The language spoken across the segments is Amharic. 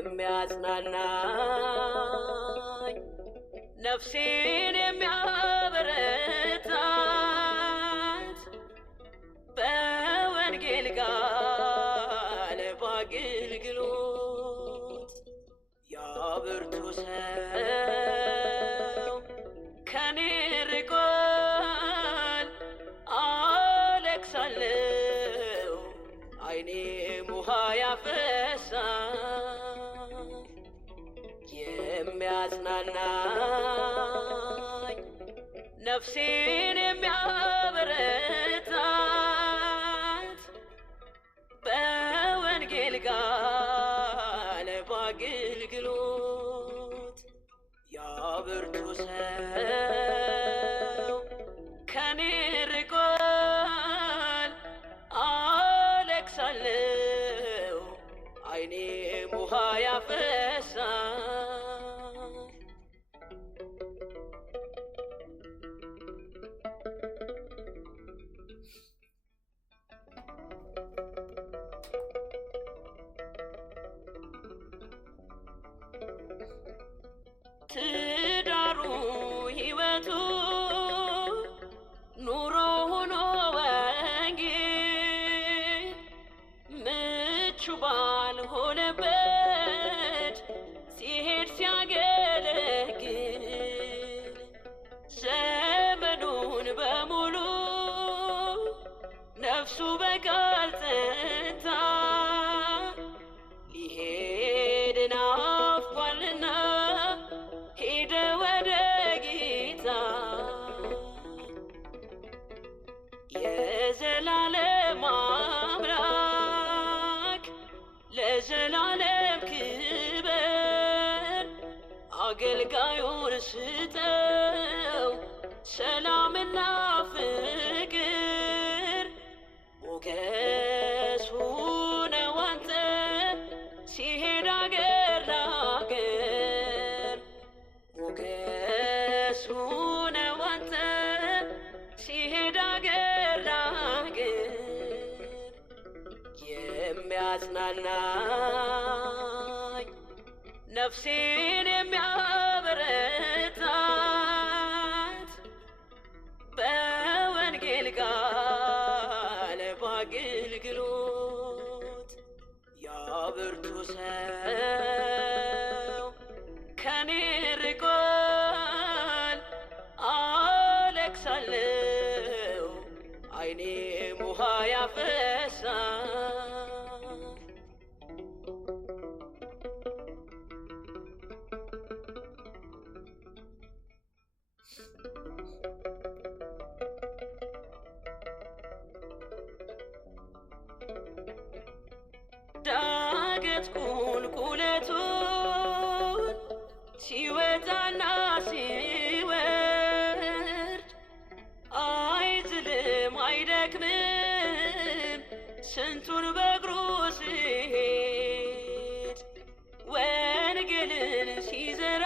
የሚያጽናናኝ ነፍሴን የሚያበረታት በወንጌል ቃል በአገልግሎት ያ ብርቱ ሰው ከኔ ርቋል። አለቅሳለሁ ዓይኔም ውሃ ያፈሳል። የሚያጽናናኝ ነፍሴን የሚያበረታት በወንጌል ቃል በአገልግሎት ያ ብርቱ ሰው ከኔ ርቋል። አለቅሳለሁ ዓይኔም ውሃ ያፈሳል። ትዳሩ ሕይወቱ ኑሮ ሆኖ ወንጌል ምቹ ባልሆነበት ሲሄድ ሲያገለግል ዘመኑን በሙሉ ነፍሱ በቃል ጸንታ ሊሄድ ናፍቋልና ሄደ ወደ ጌታ። የዘላለም አምላክ ለዘላለም ክበር አገልጋዩን ስጠው ሰላምና ፍቅር። ሞገስ ሁነው አንተ ሲሄድ አገር ለአገር ሞገስ ሁነው አንተ ሲሄድ አገር ለአገር የሚያጽናናኝ ነፍሴን የሚያበረታት በወንጌል ቃል በአገልግሎት ያ ብርቱ ሰው ከኔ ርቋል። አለቅሳለሁ ዓይኔም ውሃ ያፈሳል። ዳገት ቁልቁለቱን ሲወጣና ሲወርድ አይዝልም አይደክምም ስንቱን በእግሩ ሲሄድ ወንጌልን ሲዘራ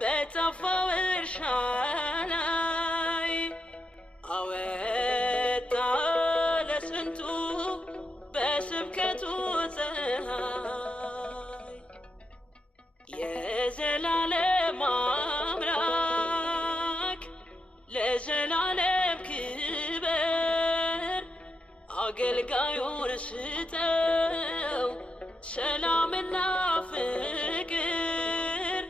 በጠፋው እርሻ ላይ አወጣ ለስንቱ በስብከቱ ፀሐይ። የዘላለም አምላክ ለዘላለም ክበር አገልጋዩን ስጠው ሰላምና ፍቅር።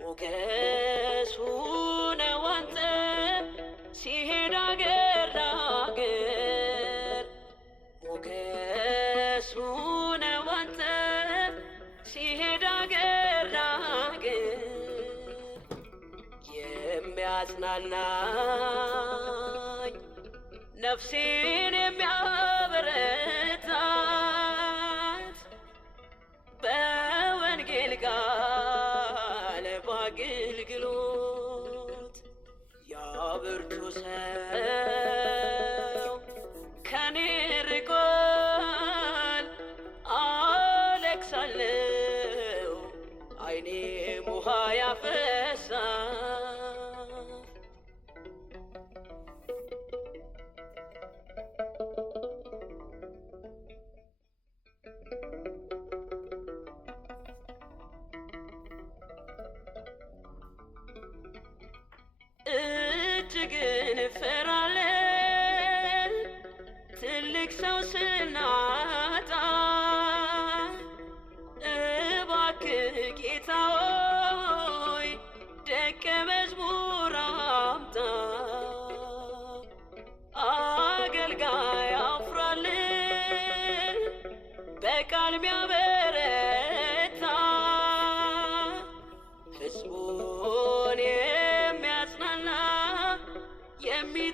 ሞገስ ሁነው አንተ ሲሄድ አገር ለአገር ሞገስ ሁነው አንተ ሲሄድ አገር ለአገር የሚያጽናናኝ ነፍሴን የሚያበረታት በወንጌል ቃል በአገልግሎት ያ ብርቱ ሰው ከኔ ርቋል። አለቅሳለሁ ዓይኔም ውሃ ያፈሳል።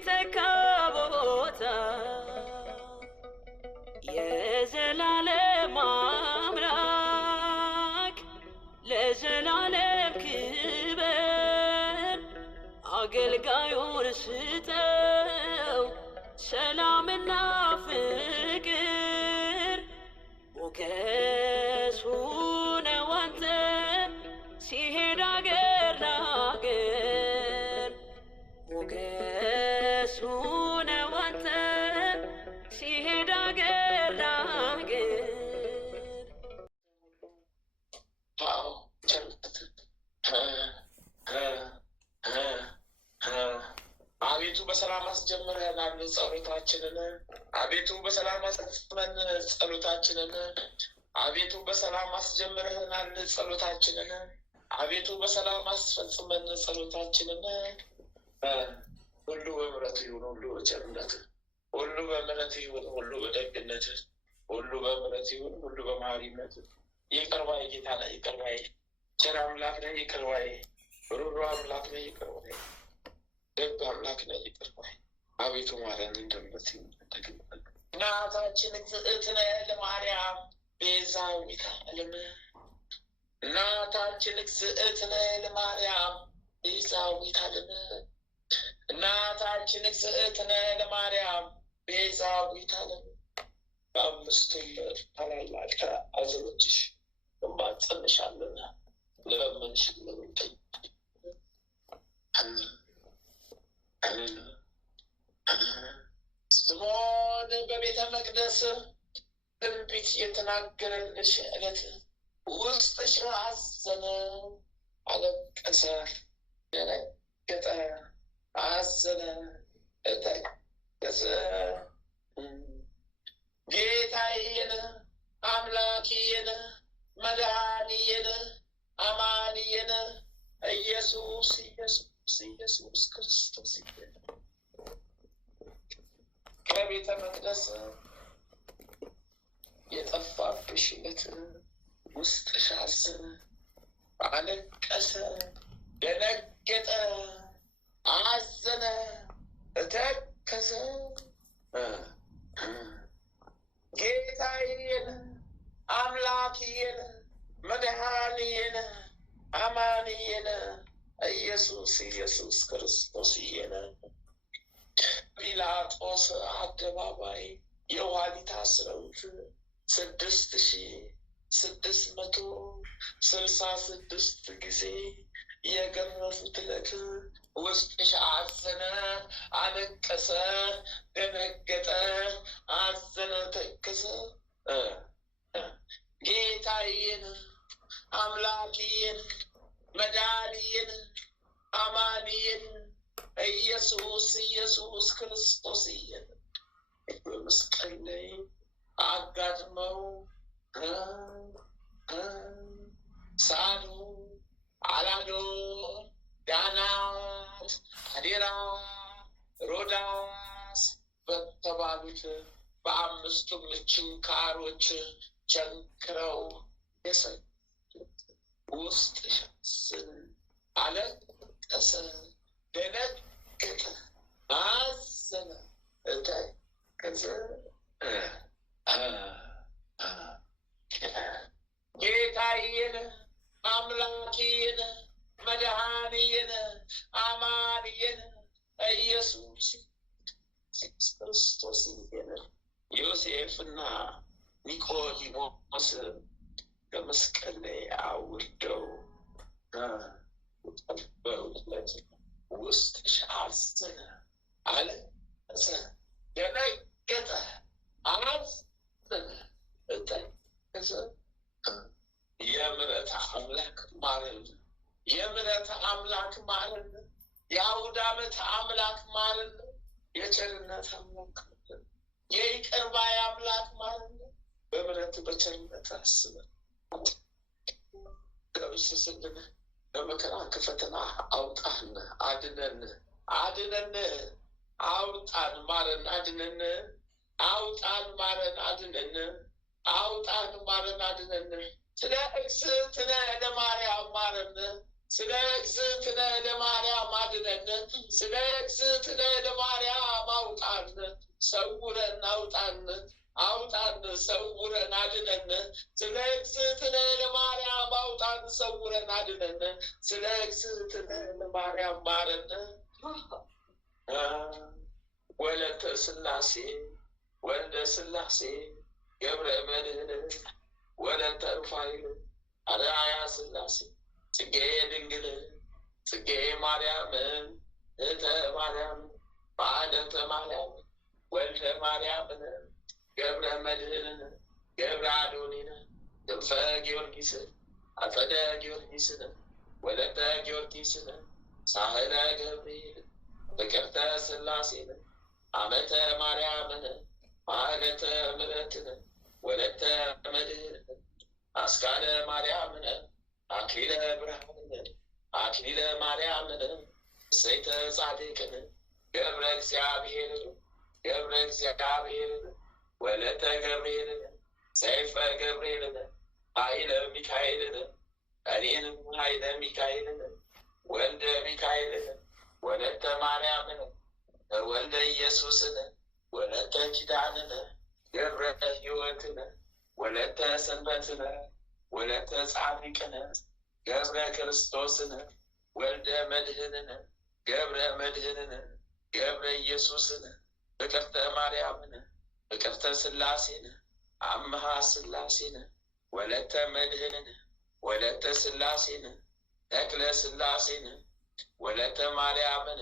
የሚተካ ቦታ የዘላለም አምላክ ለዘላለም ክብር አገልጋዩን ስጠው ሰላምና ፍቅር ሞገሱ ነው አንተ ሲሄድ አገር ለአገር ሞገሱ ነው አንተ ሲሄድ አገር ለአገር። አቤቱ በሰላም አስጀምረናል ጸሎታችንን። አቤቱ በሰላም አስፈጽመን ጸሎታችንን። አቤቱ በሰላም አስጀምረናል ጸሎታችንን። አቤቱ በሰላም አስፈጽመን ጸሎታችንን። ሁሉ በምሕረት ይሁን፣ ሁሉ በቸርነት፣ ሁሉ በምሕረት ይሁን፣ ሁሉ በደግነት፣ ሁሉ በምሕረት ይሁን፣ ሁሉ በመሐሪነት። ይቅር ባይ ጌታ ነህ፣ ይቅር ባይ ቸር አምላክ ነህ፣ ይቅር ባይ ሩሩ አምላክ ነህ፣ ይቅር ባይ ደግ አምላክ ነህ፣ ይቅር ባይ። አቤቱ ማረን እንደምረት ይሁን። እናታችን እግዝእትነ ለማርያም ቤዛዊተ ዓለም፣ እናታችን እግዝእትነ ለማርያም ቤዛዊተ ዓለም፣ እናታችን እግዝእትነ ለማርያም ቤዛዊተ ዓለም። በአምስቱም ታላላቅ አዘኖችሽ እንማጸንሻለን፣ ለመንሽልን ስምዖን በቤተ መቅደስ ትንቢት የተናገረልሽ ዕለት ውስጥሽ አዘነ፣ አለቀሰ፣ ደነገጠ፣ አዘነ፣ ተከዘ። ጌታዬን፣ አምላኬን፣ መድኃኒዬን፣ አማኑኤል ኢየሱስ ኢየሱስ ኢየሱስ ክርስቶስ ከቤተ መቅደስ የጠፋብሽ ዕለት ውስጥሽ አዘነ፣ አለቀሰ፣ ደነገጠ፣ አዘነ፣ ተከዘ። ጌታዬን፣ አምላኬን፣ መድኃኒዬን፣ አማኑኤል ኢየሱስ ኢየሱስ ክርስቶስ ጲላጦስ አደባባይ የኋሊት አስረውት 6666 ጊዜ የገረፉት ዕለት ውስጥሽ አዘነ፣ አለቀሰ፣ ደነገጠ፣ አዘነ፣ ተከዘ። ጌታዬን፣ አምላኬን፣ መድኃኒዬን፣ አማኑኤል ኢየሱስ ኢየሱስ ክርስቶስ በመስቀል ላይ አጋድመው ሳሉ፣ አላዶር፣ ዳናት፣ አዴራ፣ ሮዳስ በተባሉት በአምስቱም ችንካሮች ቸንክረው የሰጡት ውስጥሽ አዘነ፣ አለቀሰ፣ ደነገጠ፣ አዘነ፣ ተከዘ። ጌታዬን፣ አምላኬን፣ መድኃኒዬን፣ አማኑኤል ኢየሱስ ክርስቶስ ዮሴፍና ኒቆዲሞስ ከመስቀል ላይ አውርደው ጠበውለት ውስጥሽ አዘነ፣ አለቀሰ፣ ደነገጠ፣ አዘነ፣ ተከዘ። የምሕረት አምላክ ማረን፣ የምሕረት አምላክ ማረን፣ የአውደ ዓመት አምላክ ማረን፣ የቸርነት አምላክ ማረን፣ የይቅር ባይ አምላክ ማረን። በምሕረት በቸርነት አስበን ገብስስልን፣ በመከራ ከፈተና አውጣን፣ አድነን፣ አድነን፣ አውጣን፣ ማረን፣ አድነን፣ አውጣን፣ ማረን፣ አድነን፣ አውጣን፣ ማረን፣ አድነን። ስለ እግዝእትነ ለማርያም ማረን፣ ስለ እግዝእትነ ለማርያም አድነን። ስለ እግዝእትነ ለማርያም አውጣን። ሰውረን አውጣን፣ አውጣን ሰውረን አድነን። ስለ እግዝእትነ ለማርያም አውጣን፣ ሰውረን አድነን። ስለ እግዝእትነ ለማርያም ማረን። ወለተ ሥላሴ ወልደ ሥላሴ ገብረ መድኅን ወለተ ሩፋኤል አርአያ ሥላሴ ጽጌ ድንግል ጽጌ ማርያም እህተ ማርያም ማዕደተ ማርያም ወልደ ማርያምን ገብረ መድኅንን ገብረ አዶኒን ክንፈ ጊዮርጊስን አጸደ ጊዮርጊስን ወለተ ጊዮርጊስን ሳህለ ገብርኤል ፍቅርተ ሥላሴን አመተ ማርያምን ማህለተ ምሕረትን ወለተ መድኅንን አስካለ ማርያምን አክሊለ ብርሃንን አክሊለ ማርያምን እሰይተ ጻድቅን ገብረ እግዚአብሔርን ገብረ እግዚአብሔርን ወለተ ገብርኤልን ሰይፈ ገብርኤልን ኃይለ ሚካኤልን እኔንም ኃይለ ሚካኤልን ወልደ ሚካኤልን ወለተ ማርያምን ወልደ ኢየሱስን ወለተ ኪዳንን ገብረ ሕይወትን ወለተ ሰንበትን ወለተ ጻድቅን ገብረ ክርስቶስን ወልደ መድኅንን ገብረ መድኅንን ገብረ ኢየሱስን ፍቅርተ ማርያምን ፍቅርተ ሥላሴን አምሃ ሥላሴን ወለተ መድኅንን ወለተ ሥላሴን ተክለ ሥላሴን ወለተ ማርያምን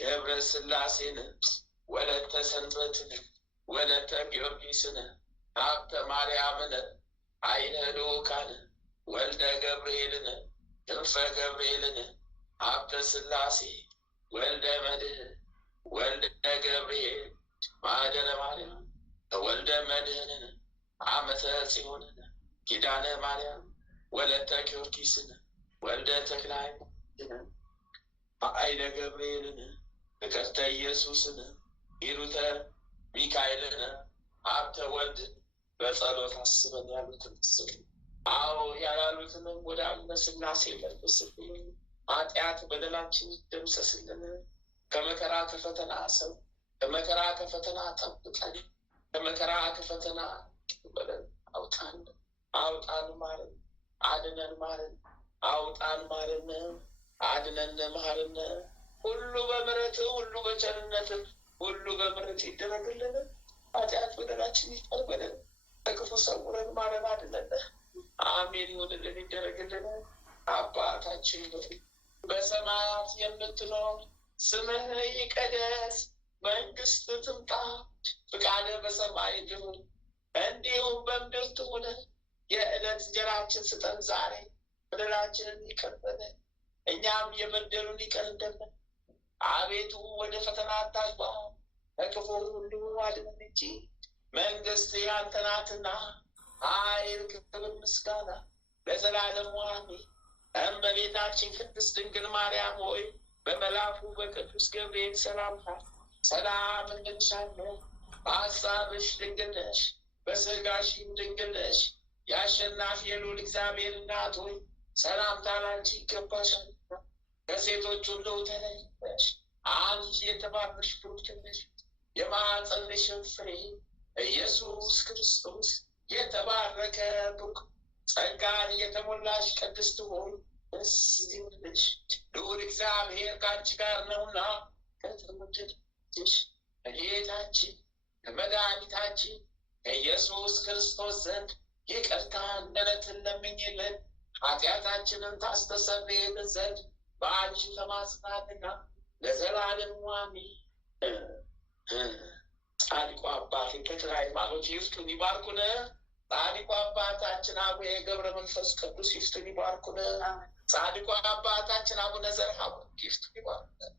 ገብረ ሥላሴን ወለተ ሰንበትን ወለተ ጊዮርጊስን ሀብተ ማርያምን ኃይለ ልዑካን ወልደ ገብርኤልን ክንፈ ገብርኤልን ሀብተ ሥላሴ ወልደ መድኅን ወልደ ገብርኤል ማኅደረ ማርያም ወልደ መድኅንን አመተ ጽዮንን ኪዳነ ማርያም ወለተ ጊዮርጊስን ወልደ ተክለ ሃይማኖትን ኃይለ ገብርኤልን ፍቅርተ ኢየሱስን ሂሩተ ሚካኤልን ሀብተ ወልድ በጸሎት አስበን ያሉትን ስል አዎ ያላሉትንም ወደ አቡነ ሥላሴ መልስልን። ኃጢአት በደላችን ደምሰስልን። ከመከራ ከፈተና ሰው ከመከራ ከፈተና ጠብቀን ከመከራ ከፈተና በለን አውጣን አውጣን ማረን አድነን ማረን አውጣን ማረን አድነን ማረን። ሁሉ በምሕረት ሁሉ በቸርነት ሁሉ በምሕረት ይደረግልን። ኃጢአት በደላችን ይቅር በለን ከክፉ ሰውረን ማረን አድነን። አሜን ይሁንልን ይደረግልን። አባታችን ሆይ በሰማያት የምትኖር ስምህ ይቀደስ፣ መንግሥትህ ትምጣ፣ ፍቃድህ በሰማይ እንደሆነ እንዲሁም በምድር ትሁን። የዕለት እንጀራችንን ስጠን ዛሬ፣ በደላችንን ይቅር በለን እኛም የበደሉንን ይቅር እንደምንል። አቤቱ ወደ ፈተና አታግባን ከክፉ ሁሉ አድነን እንጂ መንግሥት ያንተ ናትና ኃይል፣ ክብር፣ ምስጋና ለዘላለሙ አሜን። እመቤታችን ቅድስት ድንግል ማርያም ሆይ በመልአኩ በቅዱስ ገብርኤል ሰላምታ ሰላም እንልሻለን። በሐሳብሽ ድንግል ነሽ፣ በሥጋሽም ድንግል ነሽ። የአሸናፊ የልዑል እግዚአብሔር እናት ሆይ ሰላምታ ላንቺ ይገባሻል። ከሴቶች ሁሉ ተለይተሽ አንቺ የተባረክሽ ብሩክት ነሽ፣ የማኅፀንሽም ፍሬ ኢየሱስ ክርስቶስ የተባረከ ብሩክ። ጸጋን የተሞላሽ ቅድስት ሆይ ደስ ይበልሽ፣ ልዑል እግዚአብሔር ከአንቺ ጋር ነውና ከተወደደች ከጌታችን ከመድኃኒታችን ከኢየሱስ ክርስቶስ ዘንድ ይቅርታን ምሕረትን ለምኝልን ኃጢአታችንን ታስተሰርይልን ዘንድ በአንቺ ተማጽናልና ለዘላለሙ አሜን። ጻድቁ አባት ተክለ ሃይማኖት ይፍቱን ይባርኩን። ጻድቁ አባታችን አቡነ ገብረ መንፈስ ቅዱስ ይፍቱን ይባርኩን። ጻድቁ አባታችን አቡነ ዘርአብሩክ ይፍቱን ይባርኩን።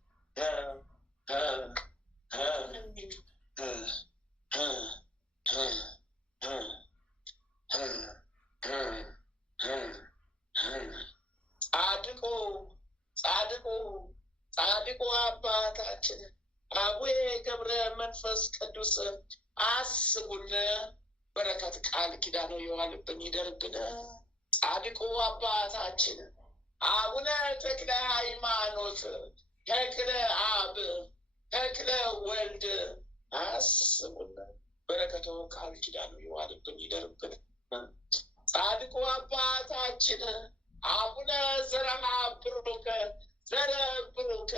ጻድቁ አባታችን አቡነ ገብረ መንፈስ ቅዱስ አስቡን። በረከት ቃል ኪዳኑ የዋልብን ይደርብን። ጻድቁ አባታችን አቡነ ተክለ ሃይማኖት፣ ተክለ አብ፣ ተክለ ወልድ አስቡን። በረከቶ ቃል ኪዳኑ ይዋልብን ይደርብን። ጻድቁ አባታችን አቡነ ዘርዓ ብሩክ ዘረብሩክ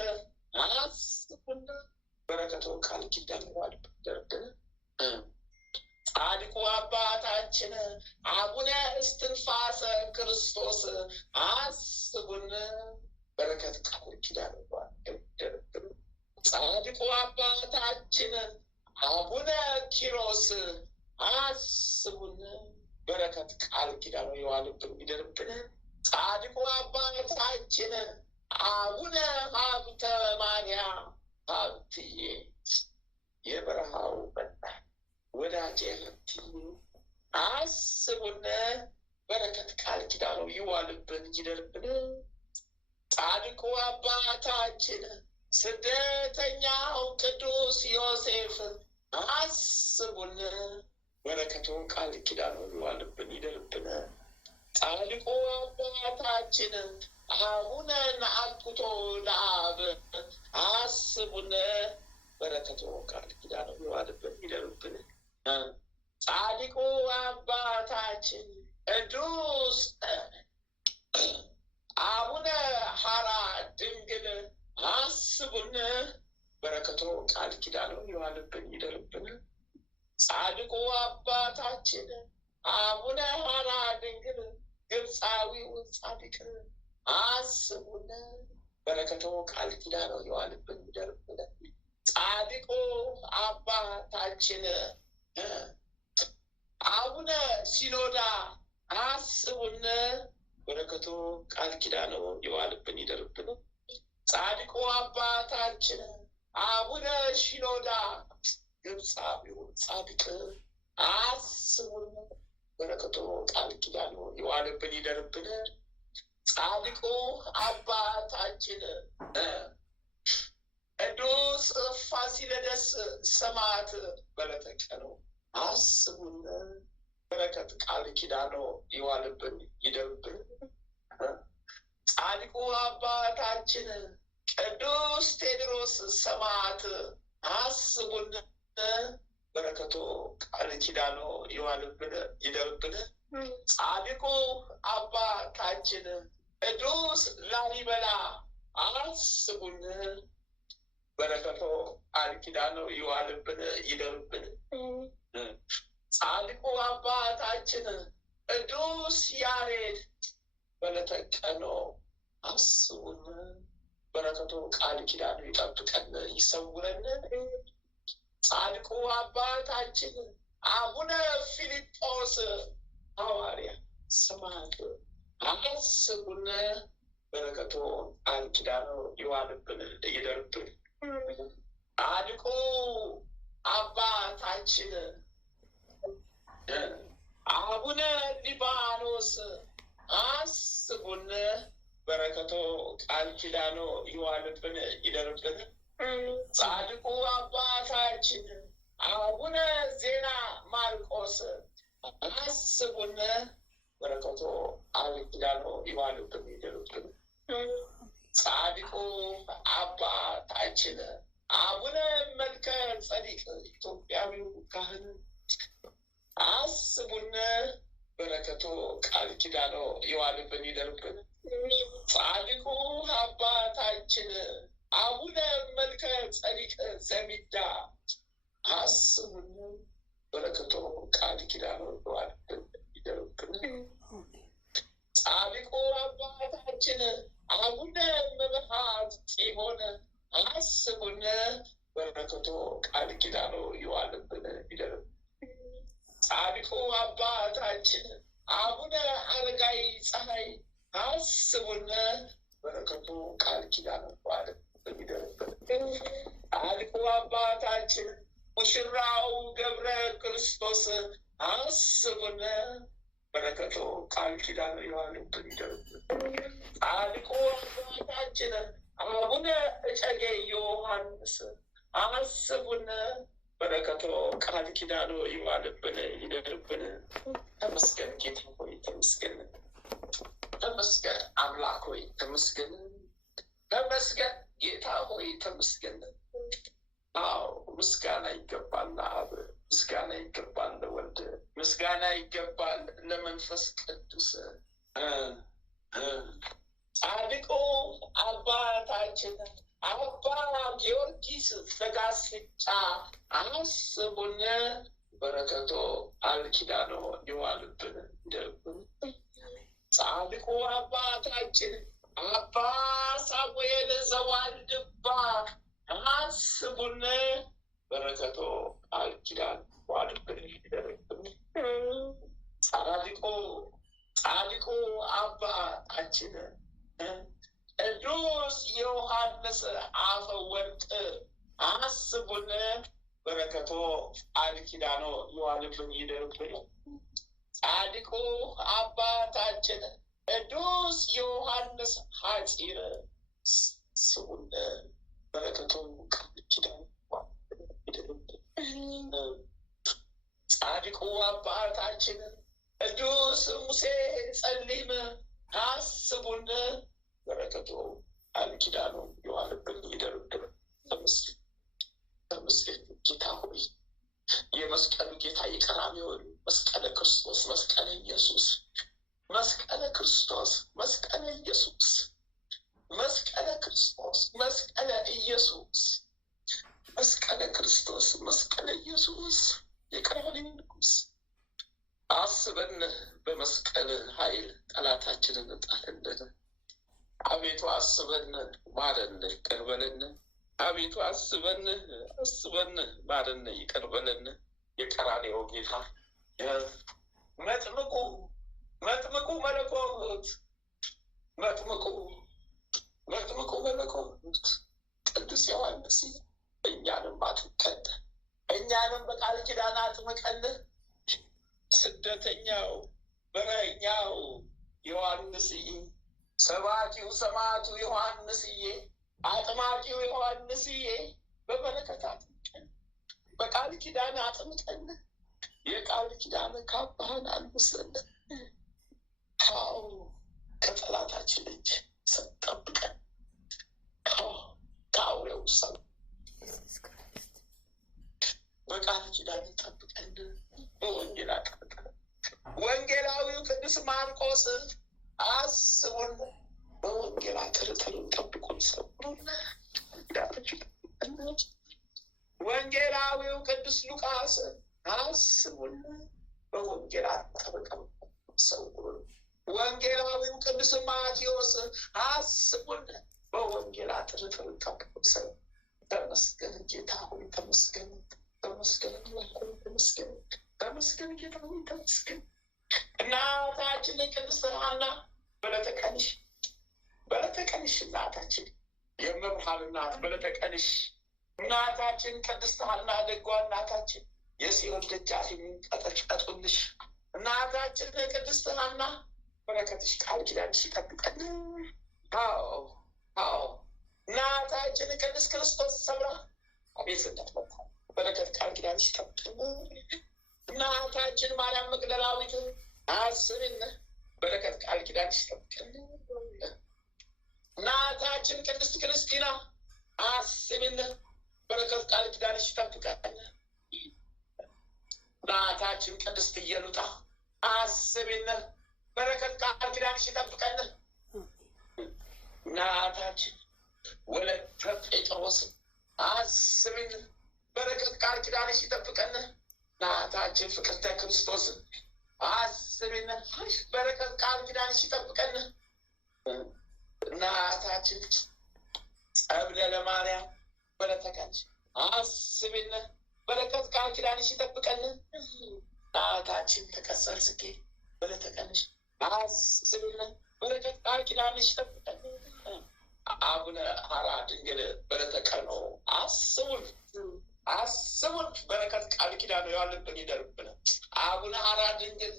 አስቡን። በረከቶ ቃል ኪዳኑ ይዋልብን ይደርብን። ጻድቁ አባታችን አቡነ እስትንፋሰ ክርስቶስ አስቡን። በረከት ቃል ኪዳኑ ይዋልብን። ጻድቁ አባታችን አቡነ ኪሮስ አስቡን። በረከት ቃል ኪዳኑ ይዋልብን ይደርብን። ጻድቁ አባታችን አቡነ ሀብተ ማርያም ሀብትዬ የበረሃው መና ወዳጄ ሀብትዬ አስቡን። በረከት ቃል ኪዳኑ ይዋልብን ይደርብን። ጻድቁ አባታችን ስደተኛው ቅዱስ ዮሴፍ አስቡን። በረከቱ ቃል ኪዳኑ ይዋልብን ይደርብን። ጻድቁ አባታችን አቡነ ነአኩቶ ለአብ አስቡን። በረከቱ ቃል ኪዳኑ ይዋልብን ይደርብን። ጻድቁ አባታችን ቅዱስ አቡነ ሐራ ድንግል አስቡን። በረከቶ ቃል ኪዳኑ ይዋልብን ይደርብን። ጻድቁ አባታችን አቡነ ሐራ ድንግል ግብፃዊው ጻድቅ አስቡን። በረከቶ ቃል ኪዳኑ ይዋልብን ይደርብን። ጻድቁ አባታችን አቡነ ሲኖዳ አስቡን። በረከቶ ቃል ኪዳኑ ይዋልብን ይደርብን። ጻድቁ አባታችን አቡነ ሲኖዳ ግብፃዊው ጻድቅ አስቡን። በረከቶ ቃል ኪዳኑ ይዋልብን ይደርብን። ጻድቁ አባታችን ቅዱስ ፋሲለደስ ሰማዕት በለተቀኑ አስቡን። በረከት ቃል ኪዳኑ ይዋልብን ይደርብን። ጻድቁ አባታችን ቅዱስ ቴዎድሮስ ሰማዕት አስቡን። በረከቶ ቃል ኪዳኑ ይዋልብን ይደርብን። ጻድቁ አባታችን ቅዱስ ላሊበላ አስቡን። በረከቶ ቃል ኪዳኑ ይዋልብን ይደርብን። ጻድቁ አባታችን ቅዱስ ያሬድ በለተቀኖ አስቡን። በረከቶ ቃል ኪዳኑ ይጠብቀን ይሰውረን። ጻድቁ አባታችን አቡነ ፊልጶስ ሐዋርያ ሰማዕት አስቡን። በረከቶ ቃል ኪዳኑ ይዋልብን ይደርብን። ጻድቁ አባታችን አቡነ ሊባኖስ አስቡን። በረከቶ ቃል ኪዳኑ ይዋልብን ይደርብን። ጻድቁ አባታችን አቡነ ዜና ማርቆስ አስቡን። በረከቶ ቃል ኪዳኑ ይዋልብን ይደርብን። ጻድቁ አባታችን አቡነ መልከ ጸዲቅ ኢትዮጵያዊው ካህን አስቡን። በረከቶ ቃል ኪዳኑ ይዋልብን ይደርብን። ጻድቁ አባታችን አቡነ መልከ ጸዲቅ ዘሚዳ አስቡን። በረከቶ ቃል ኪዳኑ ይዋልብን ይደርብን። ጻድቁ አባታችን አቡነ መብርሃት ጽዮን አስቡን። በረከቶ ቃል ኪዳኑ ይዋልብን ይደርብን። ጻድቁ አባታችን አቡነ አረጋይ ፀሐይ አስቡን። በረከቱ ቃል ኪዳኑ ይዋልብን ይደርብን። ጻድቁ አባታችን ሙሽራው ገብረ ክርስቶስ አስቡን። በረከቱ ቃል ኪዳኑ ይዋልብን ይደርብን። ጻድቁ አባታችን አቡነ እጨጌ ዮሐንስ አስቡን። በረከቱ ቃል ኪዳኑ ይዋልብን ይደርብን። ተመስገን ጌታ ሆይ ተመስገን። ተመስገን አምላክ ሆይ ተመስገን። ተመስገን ጌታ ሆይ ተመስገን። አዎ ምስጋና ይገባል ለአብ፣ ምስጋና ይገባል ለወልድ፣ ምስጋና ይገባል ለመንፈስ ቅዱስ። ጻድቁ አባታችን አባ ጊዮርጊስ ዘጋስጫ አስቡን፣ በረከቶ አልኪዳኖ ይዋልብን እንደብን። ጻድቁ አባታችን አባ ሳሙኤል ዘዋልድባ አስቡን፣ በረከቶ አልኪዳን ይዋልብን እንደብን። ጻድቁ አባታችን ቅዱስ ዮሐንስ አፈወርቅ አስቡን፣ በረከቶ አልኪዳኖ ይዋልብን ይደርብን። ጻድቁ አባታችን ቅዱስ ዮሐንስ ሐጺር አስቡን፣ በረከቶ አልኪዳኖ ይደርብን። ጻድቁ አባታችን ቅዱስ ሙሴ ጸሊም አስቡን፣ በረከቶ አልኪዳኖ ይዋልብን ይደርብን። ተመስገን ጌታ ሆይ፣ የመስቀሉ ጌታ የቀራንዮ መስቀለ ክርስቶስ፣ መስቀለ ኢየሱስ፣ መስቀለ ክርስቶስ፣ መስቀለ ኢየሱስ፣ መስቀለ ክርስቶስ፣ መስቀለ ኢየሱስ፣ መስቀለ ክርስቶስ፣ መስቀለ ኢየሱስ፣ የቀራንዮ ንጉሥ አስበን፣ በመስቀል ኃይል ጠላታችንን ጣልልን። አቤቱ አስበን ማረን፣ ይቅር በለን። አቤቱ አስበን ማረን፣ ይቅር በለን። የቀራንዮ ጌታ መጥምቁ መለኮት መጥምቁ መለኮት ቅዱስ ዮሐንስ እኛንም አጥምቀን፣ እኛንም በቃል ኪዳን አጥምቀን። ስደተኛው በረኛው ዮሐንስዬ፣ ሰባኪው ሰማዕቱ ዮሐንስዬ፣ አጥማቂው ዮሐንስዬ በበረከት አጥምቀን፣ በቃል ኪዳን አጥምቀን፣ የቃል ኪዳን ካባህን አልብሰን። አዎ ከጠላታችን እጅ ጠብቀን፣ ከአውሬው ሰው በቃል ኪዳን ጠብቀን፣ በወንጌል አጥምቀን። ወንጌላዊው ቅዱስ ማርቆስ አስቡን፣ በወንጌል አጥርጥሩን ጠብቁን፣ ሰብሩን። ወንጌላዊው ቅዱስ ሉቃስ አስቡን፣ በወንጌል አጠብቀን ሰውሩን። ወንጌላዊው ቅዱስ ማቴዎስ አስቡን፣ በወንጌል አጥርጥሩን ጠብቁን ሰው። ተመስገን ጌታ ሆይ ተመስገን፣ ተመስገን ተመስገን፣ ተመስገን ጌታ ሆይ ተመስገን። እናታችን ቅድስት ሐና በዕለተ ቀንሽ እናታችን የመብርሃን እናት በዕለተ ቀንሽ እናታችን ቅድስት ሐና ደጓ እናታችን የሲኦል ደጃፍ የሚንቀጠቀጡልሽ እናታችን ቅድስት ሐና በረከትሽ ቃል ኪዳንሽ ይጠብቀን። አዎ እናታችን ቅድስት ክርስቶስ ሰምራ አቤት እንዳትመጣ በረከት ቃል ኪዳንሽ ይጠብቀን። እናታችን ማርያም መግደላዊት አስብን፣ በረከት ቃል ኪዳንሽ ይጠብቀን። እናታችን ቅድስት ክርስቲና አስብን፣ በረከት ቃል ኪዳንሽ ይጠብቀን። እናታችን ቅድስት ኢየሉጣ አስብን፣ በረከት ቃል ኪዳንሽ ይጠብቀን። እናታችን ወለተ ጴጥሮስ አስብን፣ በረከት ቃል ኪዳንሽ ይጠብቀን። እናታችን ፍቅርተ ክርስቶስ አስብን፣ በረከት ቃል ኪዳንሽ ይጠብቀን። እናታችን ጸብለ ለማርያም በዕለተ ቀንሽ አስብን፣ በረከት ቃል ኪዳንሽ ይጠብቀን። እናታችን ተቀጸል ጽጌ በዕለተ ቀንሽ አስብን፣ በረከት ቃል ኪዳንሽ ይጠብቀን። አቡነ ሐራ ድንግል በዕለተ ቀኑ አስቡን፣ በረከት ቃል ኪዳኑ ያለብን ይደርብን። አቡነ ሐራ ድንግል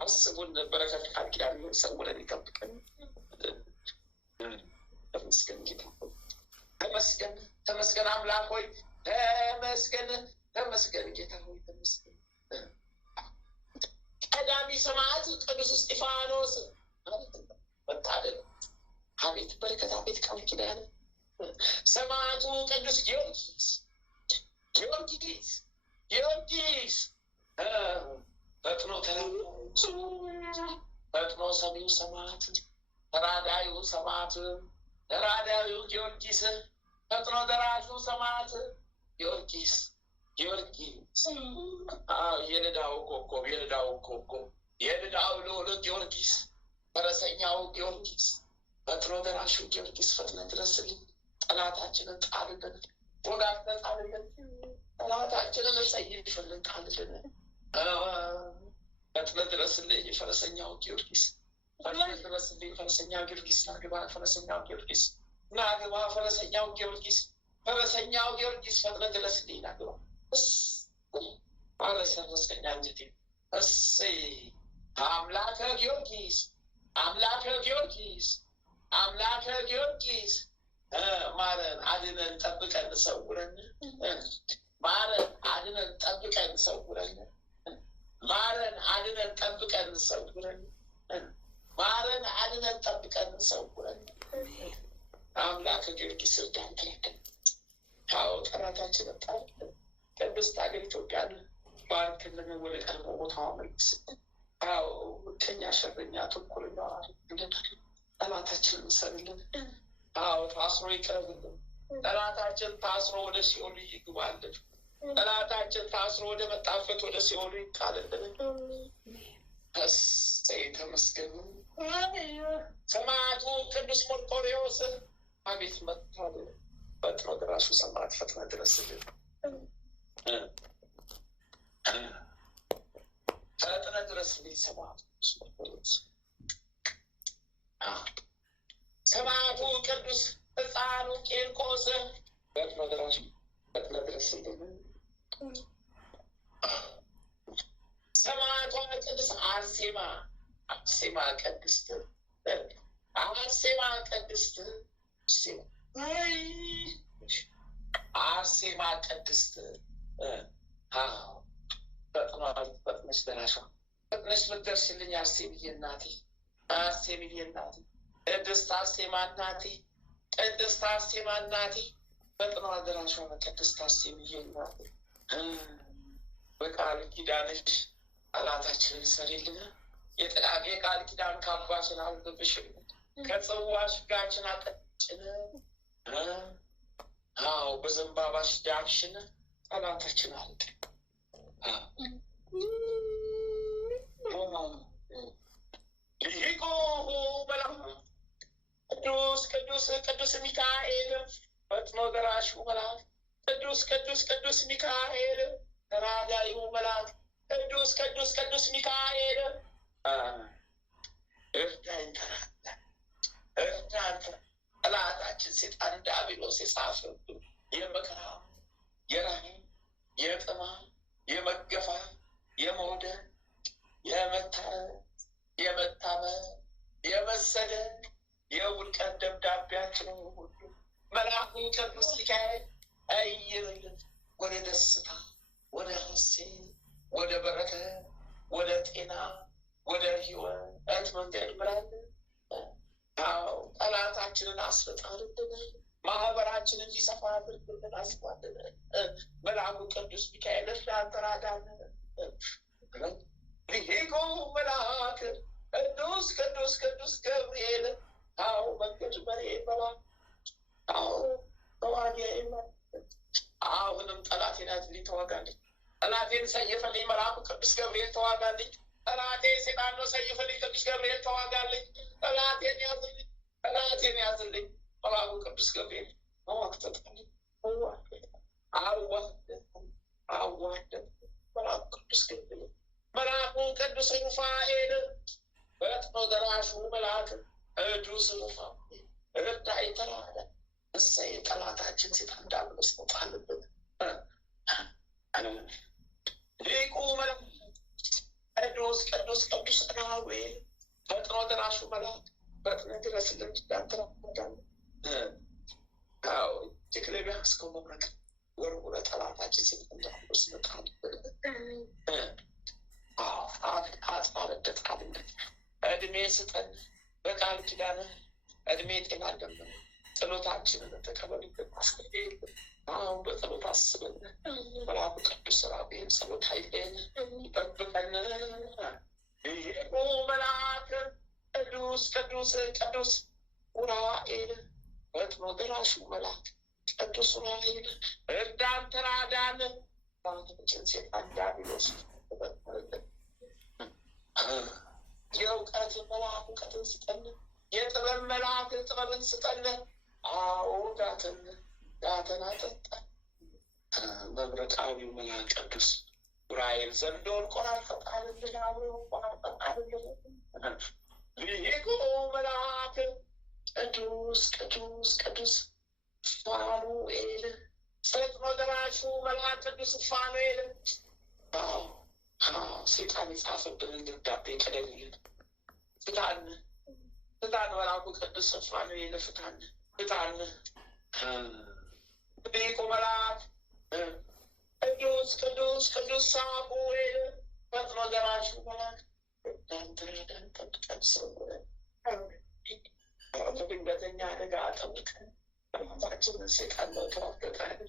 አስቡን፣ በረከት ቃል ኪዳኑ ሰውረን ይጠብቀን። ተመስገን ጌታ ሆይ ተመስገን፣ ተመስገን አምላክ ሆይ ተመስገን፣ ተመስገን ጌታ ሆይ ተመስገን። ተቀዳሚ ሰማዕት ቅዱስ እስጢፋኖስ መታደል። አቤት በረከት፣ አቤት ቃል ኪዳን። ሰማዕቱ ቅዱስ ጊዮርጊስ ፈጥኖ ሰሚው ሰማዕት፣ ተራዳዩ ሰማዕት፣ ተራዳዩ ጊዮርጊስ፣ ፈጥኖ ደራሹ ሰማዕት ጊዮርጊስ የልዳው ኮከብ የልዳው ልዑል ጊዮርጊስ፣ ፈረሰኛው ጊዮርጊስ፣ ፈጥኖ ደራሹ ጊዮርጊስ ፈጥነህ ድረስልኝ። ጠላታችንን ጣልልን፣ ወጋግተህ ጣልልን። ጠላታችንን ሰይፍልን፣ ጣልልን። ፈጥነህ ድረስልኝ ፈረሰኛው ጊዮርጊስ፣ ፈጥነህ ድረስልኝ ፈረሰኛው ጊዮርጊስ። ናግባ ፈረሰኛው ጊዮርጊስ፣ ናግባ ፈረሰኛው ጊዮርጊስ፣ ፈረሰኛው ጊዮርጊስ ፈጥነህ ድረስልኝ። ናግባ አረሰረስከኝ አንጀቴ። እሰይ አምላከ ጊዮርጊስ ማረን፣ አድነን፣ ጠብቀን፣ ሰውረን። ማረን፣ አድነን፣ ጠብቀን፣ ሰውረን። ማረን፣ አድነን፣ ጠብቀን፣ ሰውረን። ማረን፣ አድነን፣ ጠብቀን፣ ሰውረን። አምላከ ጊዮርጊስ እርዳን፣ ተረከን። አዎ ጠላታችንን ጣል። ቅድስት ሀገር ኢትዮጵያን ባርክልን፣ ወደ ቀድሞ ቦታዋ መልስ። አዎ ምቀኛ፣ ሸረኛ፣ ተንኮለኛ ጠላታችንን እንሰርልን። አዎ ታስሮ ይቅረብልን። ጠላታችን ታስሮ ወደ ሲኦል ይግባልን። ጠላታችን ታስሮ ወደ መጣፈት ወደ ሲኦል ይጣልልን። እሰይ ተመስገን። ሰማዕቱ ቅዱስ መርቆሬዎስ አቤት መታደል። ፈጥኖ ደራሹ ሰማዕት ፈጥነህ ድረስልን። ፈጥነህ ድረስልኝ ሰማዕቱ መርቆሬዎስ። ሰማዕቱ ቅዱስ ሕፃኑ ቂርቆስ ፈጥነህ ደራሹ ፈጥነህ ድረስልን። ሰማዕቷ ቅድስት አርሴማ ቅድስት ፈጥነሽ ደራሿ ፈጥነሽ ብትደርሽልኝ አርሴምዬ እናቴ፣ ቅድስት አርሴማ እናቴ ፈጥኖ ደራሿ ቅድስት አርሴምዬ እናቴ በቃል ኪዳንሽ ጠላታችንን ሰሪልን። የቃል ኪዳን ካባሽን አልብሽን፣ ከጽዋሽ ጋችን አጠጭን። አዎ በዘንባባሽ ዳብሽን ጠላታችን አልቅ። ሊቁ መልአክ ቅዱስ ሚካኤል ፈጥኖ ደራሹ መልአክ ቅዱስ ሚካኤል ተራዳዩ መልአክ ቅዱስ ሚካኤል እርዳኝ፣ እርዳን። ጠላታችን ሴጣን ዲያብሎስ የጻፈብን የመከራ፣ የራብ፣ የጥማት፣ የመገፋት፣ የመውደቅ፣ የመታመም፣ የመሰደድ፣ የውድቀት ደብዳቤያችንን ሁሉ መልአኩ ቅዱስ ሚካኤል አይርልን ወደ ደስታ፣ ወደ ሐሴት፣ ወደ በረከት፣ ወደ ጤና፣ ወደ ሕይወት መንገድ ምራልን። አዎ ጠላታችንን አስፈጣልን። ማህበራችንን እንዲሰፋ አድርግልን፣ አስፋልን። መልአኩ ቅዱስ ሚካኤል እርዳን፣ ተራዳን። ሊቁ መልአክ ቅዱስ ገብርኤል አዎ መንገድ መሪ መልአክ አዎ ተዋጊ አሁንም ጠላቴን ያዝልኝ፣ ተዋጋልኝ። ጠላቴን ሰይፈልኝ፣ መልአኩ ቅዱስ ገብርኤል ተዋጋልኝ። ጠላቴ ሴጣን ነው፣ ሰይፈልኝ፣ ቅዱስ ገብርኤል ተዋጋልኝ። ጠላቴን ያዝልኝ፣ መልአኩ ቅዱስ ገብርኤል ተዋግተልኝ። አዋህደን መልአኩ ቅዱስ ገብርኤል። መልአኩ ቅዱስ ሩፋኤል ፈጥኖ ደራሹ መልአክ ቅዱስ ሩፋኤል እርዳኝ፣ ተራዳን። እሰይ ጠላታችን ሴጣን ዲያብሎስ ተጣልብን። ሊቁ መልአክ ቅዱስ ራጉኤል ፈጥኖ ደራሹ መልአክ ፈጥነህ ድረስልን፣ እንዳንተራዳን። እጅግ ለሚያስከው መብረቅ ወርውረህ ጠላታችን ሴጣን ዲያብሎስ ተጣልብን። አጽናነደጥካልን። እድሜ ስጠን በቃል ኪዳንህ እድሜ ጤና እንደምን ጸሎታችንን ተቀበልልን። አስቀድም አሁን በጸሎት አስበን መልአኩ ቅዱስ ራጉኤል ጸሎት ኃይልን ይጠብቀን። ይሄ መልአክ ቅዱስ ቅዱስ ቅዱስ ኡራኤል ፈጥኖ ደራሹ መልአክ ቅዱስ ኡራኤል እርዳን፣ ተራዳን። ችን ሴጣን ዲያብሎስ የእውቀት መልአክ እውቀትን ስጠን፣ የጥበብ መልአክ ጥበብን ስጠን። አዎ ጋትን አጠጣን። መብረቃዊው መልአክ ቅዱስ ኡራኤል ዘንዶን ቆራርጠጣልን፣ አብረው ቆራርጠጣልን። ይሄ መልአክ ቅዱስ ቅዱስ ቅዱስ ፋኑኤል ፈጥኖ ደራሹ መልአክ ቅዱስ ፋኑኤል ሴጣን የጻፈብንን ደብዳቤ ቀደልልን። ፍታን ፍታን፣ መልአኩ ቅዱስ ፋኑኤል ፍታን ፍታን። ሊቁ መልአክ ቅዱስ ቅዱስ ቅዱስ ሳሙኤል ፈጥኖ ደራሹ መልአክ ዳንተረዳን ጠብቀን፣ ሰውረን ድንገተኛ አደጋ ጠብቀን፣ ራሳችንን ሴጣን ነው ተዋገጠን።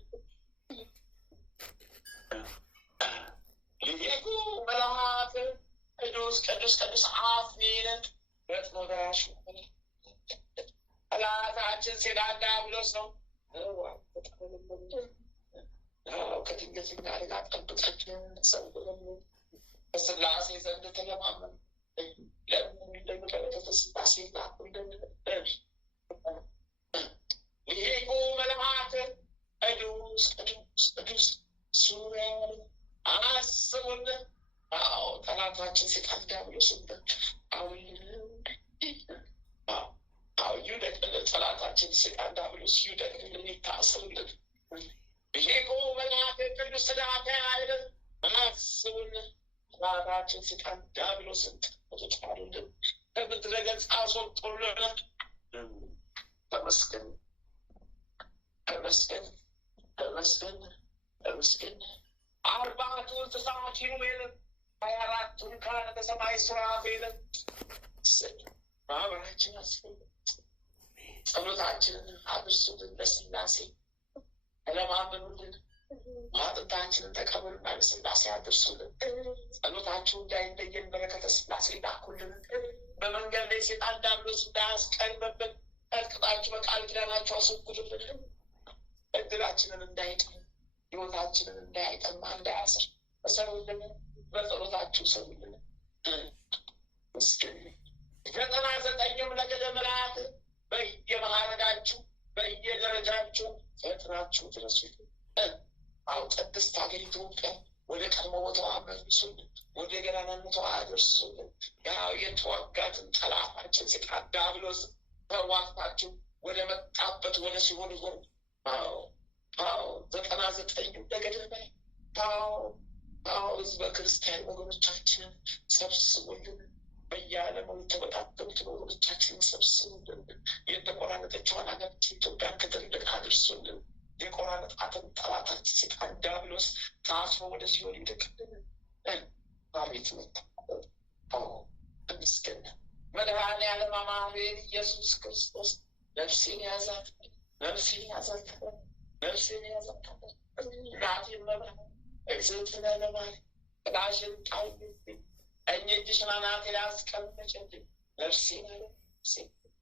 ሊቁ መልአክ ቅዱስ ቅዱስ ቅዱስ አፍኒን ፈጥኖ ደራሹ ጠላታችን ሴጣን ዲያብሎስ ነው። ከድንገተኛ አደጋ ጠብቀን፣ ሰውረን በስላሴ ዘንድ ተለማመን። ለምን እንደሚቀረተ ስላሴ ላኩልን። ሊቁ መልአክ ቅዱስ ቅዱስ ቅዱስ ሱራኤል አስቡን። አዎ ጠላታችን ሴጣን ዲያብሎስን ይውደቅልን። ጠላታችን ሴጣን ዲያብሎስ ይውደቅልን፣ ይታሰሩልን። ሊቁ መልአክ ቅዱስ ዳንኤል አስቡን። ጠላታችን ሴጣን ዲያብሎስን ተጫሩልን፣ ከምድረ ገጽ አስወጡልን። ተመስገን ተመስገን ተመስገን ተመስገን። አርባቱ እንስሳ ኪሩቤል 24ቱ ካህናተ ሰማይ ሱራፌል ማህበራችን አስፈ ጸሎታችንን አድርሱልን። ለስላሴ ተለማመኑልን። አጥንታችንን ተቀበሉና ለስላሴ አድርሱልን። ጸሎታችሁ እንዳይለየን በረከተ ስላሴ ላኩልን። በመንገድ ላይ ሴጣን ዲያብሎስ እንዳያስቀርበብን ቀጥቅጣችሁ በቃል ኪዳናችሁ አስወግዱልን። እድላችንን እንዳይጥም ህይወታችንን እንዳይጠማ እንዳያስር እሰሩልን። በጸሎታችሁ ሰሩልን። ምስኪን 99ኙም ነገደ መላእክት በየማዕረጋችሁ በየደረጃችሁ ፈጥናችሁ ድረሱ። አው ቅድስት ሀገር ኢትዮጵያ ወደ ቀድሞ ቦታዋ መልሱልን፣ ወደ ገናናነቷ አድርሱልን። ያው የተዋጋትን ጠላታችን ሴጣን ዲያብሎስ ተዋግታችሁ ወደ መጣበት ወደ ሲኦል ይሆን። አዎ 99ኙ ነገደ መላእክት ህዝበ ክርስቲያን ወገኖቻችንን ሰብስቡልን። በየዓለሙ የተበታተኑትን ወገኖቻችንን ሰብስቡልን። የተቆራረጠችውን ሀገራችን ኢትዮጵያን ከትልቅ አድርሱልን። የቆራረጣትን ጠላታችን ሴጣን ዲያብሎስ ታስሮ ወደ ሲኦል ይልክልን። አቤት ተመስገን። መድኃኔዓለም አማኑኤል ኢየሱስ ክርስቶስ ነፍሴን ያዛት ነፍሴን ያዛት ነፍሴን ያዛት። እናቴ መብራት እግዝእትነ ለማርያም ጥላሽን ጣይልኝ፣ ቀኝ እጅሽን አናቴ ላይ አስቀመጭልኝ። ነፍሴን አለ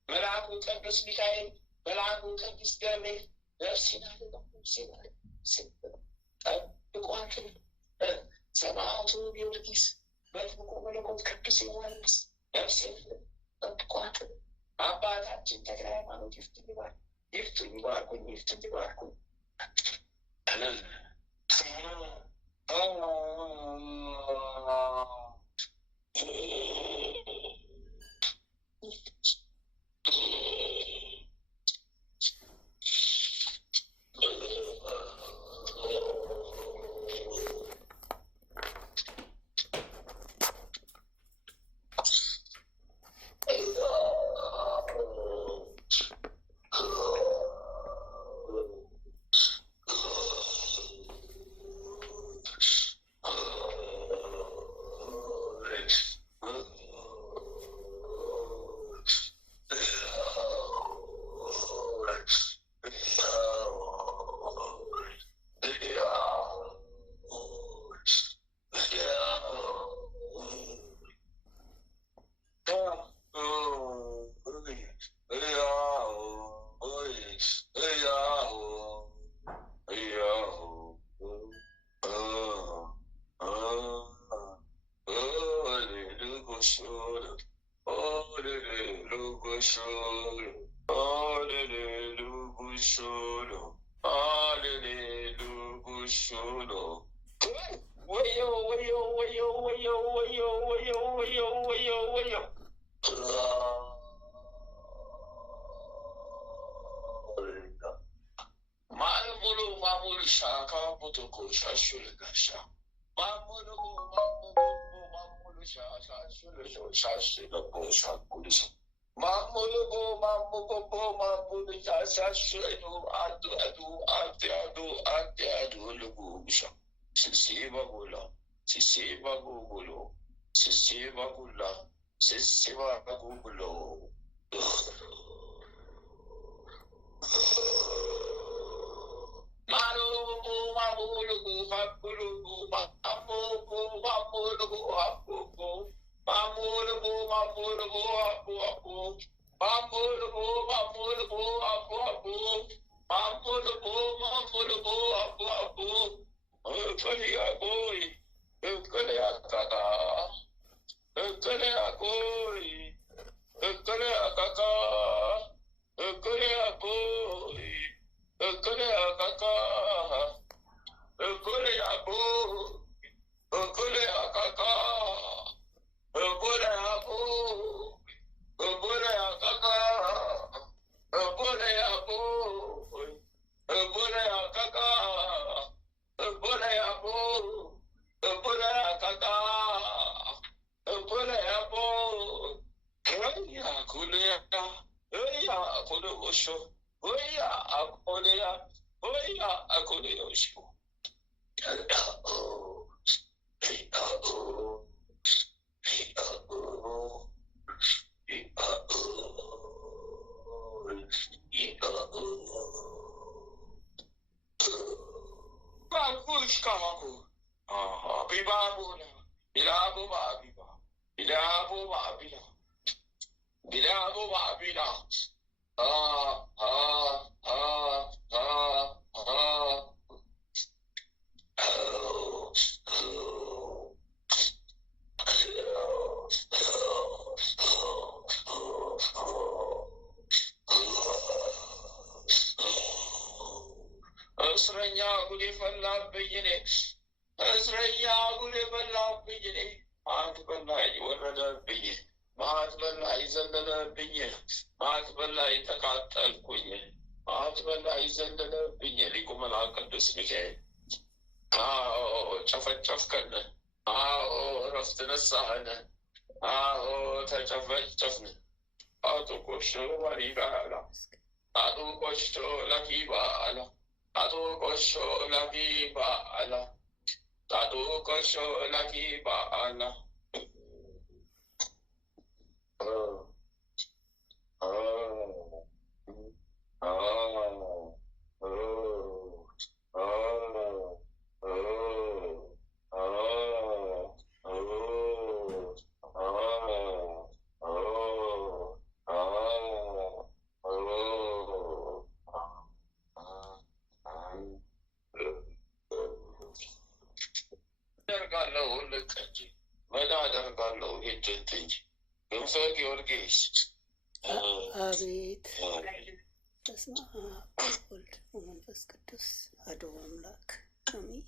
መልአኩ ቅዱስ ሚካኤል መልአኩ ቅዱስ ገብርኤል ነፍሴን አለ ነፍሴን አለ ጠብቋት። ሰማዕቱ ጊዮርጊስ መጥምቁ መለኮት ቅዱስ ዮሐንስ ነፍሴን ጠብቋት። አባታችን ተክለ ሃይማኖት ይፍቱኝ ይባርኩኝ ይፍቱኝ ይባርኩኝ። busholo. Hallelujah, busholo. Wayo, wayo, wayo, wayo, wayo, wayo, wayo, wayo, wayo. Mamulu, mamulu, shaka, mutoko, shashulu, gasha. Mamulu, mamulu, mamulu, shaka, shashulu, shashulu, shashulu. Mamulu, mamulu, mamulu, shashulu, adu, adu, adu, adu, adu, adu, lugu, sha. Sisiva gula, sisiva gugulo, sisiva gula, sisiva gugulo. Malugu, mamulugu, mamulugu, mamulugu, mamulugu, mamulugu, mamulugu, mamulugu, mamulugu, mamulugu, mamulugu, mamulugu, mamulugu, mamulugu. Kaliya koy, kaliya kaka, kaliya koy, kaliya kaka, kaliya koy, kaliya kaka, kaliya koy, kaliya kaka, kaliya koy, kaliya kaka, kaliya koy, kaliya kaka. እስረኛ ጉድ ፈላብኝ እኔ እስረኛ ጉድ ፈላብኝ እኔ ማት በላይ ወረደብኝ ማት በላይ ዘለለብኝ ማት በላይ ተቃጠልኩኝ ማት በላይ ዘለለብኝ ሊቁ መልአክ ቅዱስ ሚካኤል አዎ ጨፈጨፍከን አዎ እረፍት ነሳህን አዎ ተጨፈጨፍን አቶ ቆሾ ባሪባላ አቶ ቆሾ ለኪባላ Tatu kosho lagi baala. Tatu kosho lagi baala. አቤት በስመ አብ ወወልድ ወመንፈስ ቅዱስ አሐዱ አምላክ አሜን።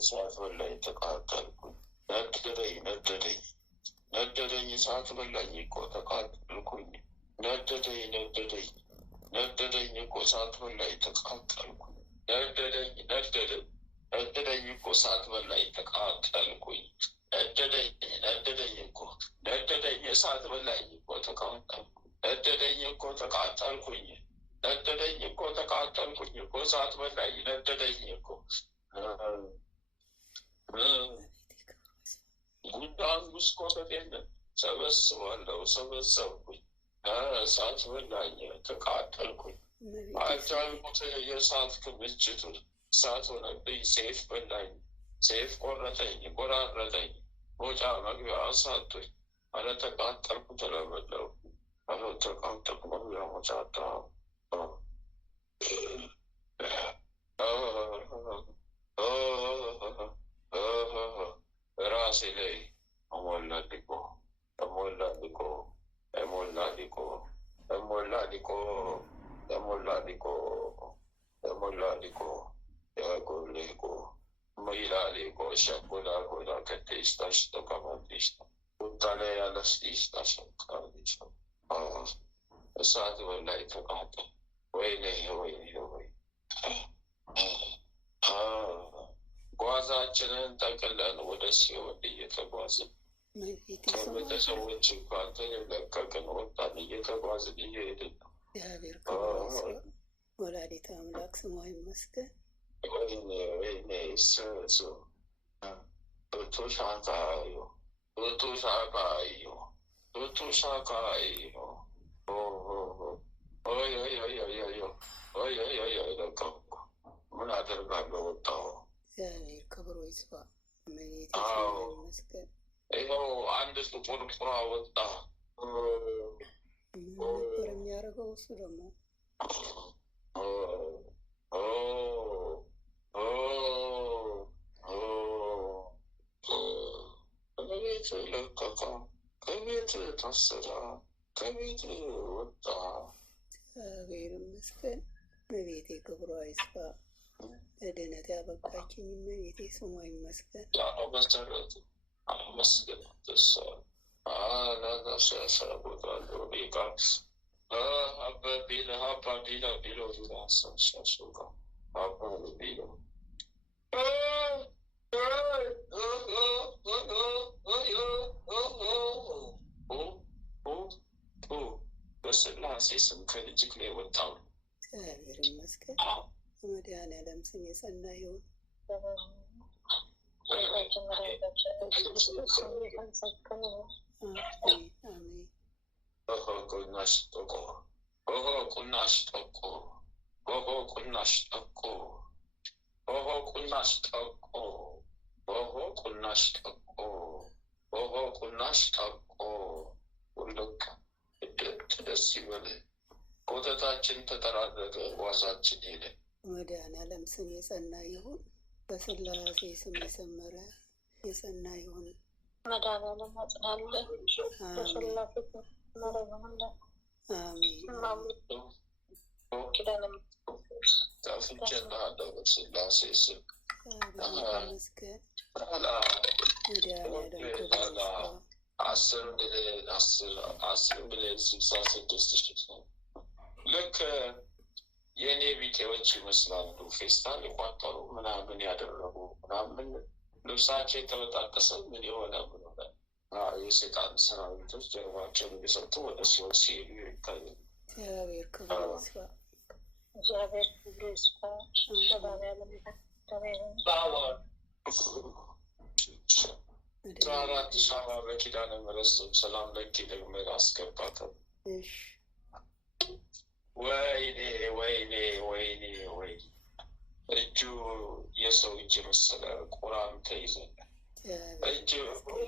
እሳት በላኝ ተቃጠልኩኝ። ነደደኝ ነደደኝ ነደደኝ እሳት በላኝ እኮ ተቃጠልኩኝ። ነደደኝ ነደደኝ ነደደኝ እኮ እሳት በላኝ ተቃጠልኩኝ። ነደደኝ ነደደኝ ነደደኝ እኮ እሳት በላኝ ተቃጠልኩኝ። ነደደኝ ነደደኝ እኮ ነደደኝ እሳት በላኝ እኮ ተቃጠልኩኝ። ነደደኝ እኮ ተቃጠልኩኝ። ነደደኝ እኮ ተቃጠልኩኝ እኮ እሳት በላኝ ነደደኝ እኮ ጉንዳን ጉስቆጠጤን ሰበስባለሁ ሰበሰብኩኝ። እሳት በላኝ ተቃጠልኩኝ። አልቻልኩት የእሳት ክምችቱን እሳት ሆነብኝ። ሴፍ በላኝ ሴፍ ቆረጠኝ ቆራረጠኝ መውጫ መግቢያ አሳጡኝ። አረ ተቃጠልኩ፣ ተለበለው። አረ ተቃጠልኩ፣ መግቢያ መውጫ አጣሁ። ራሴ ላይ እሞላልቆ እሞላልቆ እሞላልቆ እሞላልቆ እሞላልቆ እሞላልቆ ያጎሌቆ መይላልቆ ሸጎላ ጎላ ከቴስታሽ ተቀማጢስታ ቁጣላ ያለስቲስታ ሸቃሊሻ እሳት በላይ ተቃጠል። ወይኔ ወይኔ ወይ ጓዛችንን ጠቅለን ወደ ሲኦል እየተጓዝን ከቤተሰቦች እንኳን ተለቀቅን፣ ወጣን፣ እየተጓዝን እየሄድን ነው። እግዚአብሔር ወላዲተ አምላክ ስሟ ይመስገን። ወይኔ ወይኔ ስሱ ቱቱሻካዮ ቱቱሻካዮ ቱቱሻካዮ ለቀቁ። ምን አደርጋለሁ? ወጣሁ። እግዚአብሔር ክብሩ ይስፋ። ይመስገን። ይኸው አንድ ጥቁር ቁራ ወጣ። ምን ነበር የሚያደርገው? እሱ ደግሞ ከቤት ለቀቀ፣ ከቤት ታሰረ፣ ከቤት ወጣ። እግዚአብሔር ይመስገን። እመቤቴ ክብሯ ይስፋ። ለድነት ያበቃችኝ እመቤቴ ስሟ ይመስገን። መሰረቱ አመስገን ተሳ ናናሻሻቦታለ ቃስ አበቢለ አባቢለ ቢሎ ዱራሳሻሾጋ አባቢለ በስላሴ ስም ከልጅግ ላይ ወጣው። እግዚአብሔር ይመስገን። በመድኃኔዓለም ስም የጸና ይሁን። አሜን። ቁናሽ ጠቆ ቁናሽ ጠቆ ቁናሽ ጠቆ ቁናሽ ጠቆ ቁናሽ ጠቆ ቁናሽ ጠቆ ሁሉም ደስ ይበል። ኮተታችን ተጠራረገ፣ ዋዛችን ሄደ። በመድኃኔዓለም ስም የጸና ይሁን። በስላሴ ስም የሰመረ የጸና ይሁን። መድኃኔዓለም ያጽናለ። በስላሴ መረበለ ታፍንጨናለው በስላሴ ስም ይመስገን። መድኃኔዓለም አስር ሚሊዮን 66 ሺህ ልክ የእኔ ቢጤዎች ይመስላሉ። ፌስታል የቋጠሩ ምናምን ያደረጉ ምናምን ልብሳቸው የተበጣጠሰ ምን የሆነ ምን ሆነ የሴጣን ሰራዊቶች ጀርባቸውን እየሰጡ ወደ ሲኦል ሲሄዱ ይታያል። እግዚአብሔር ክብሩ ይስፋ። እግዚአብሔር ክብሩ ይስፋ። አራት ሻማ በኪዳነ ምሕረት ሰላም ለኪ ደግሞ አስገባታል። ወይኔ ወይኔ ወይኔ ወይኔ እጁ የሰው እጅ መሰለ። ቁራም ተይዘን እጅ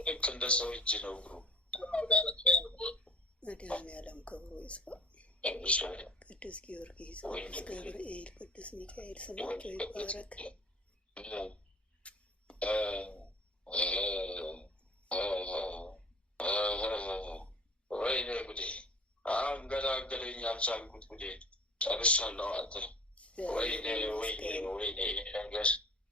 ልክ እንደ ሰው እጅ ነው እግሩ። መድኃኔዓለም ክብሩ ይስፋ። ቅዱስ ጊዮርጊስ፣ ቅዱስ ገብርኤል፣ ቅዱስ ሚካኤል ስማቸው ይባረክ። ወይኔ ጉዴ አንገላገለኝ፣ አልቻልኩት። ጉዴ ጨርሻለሁ። አንተ ወይኔ ወይኔ ወይኔ ነገር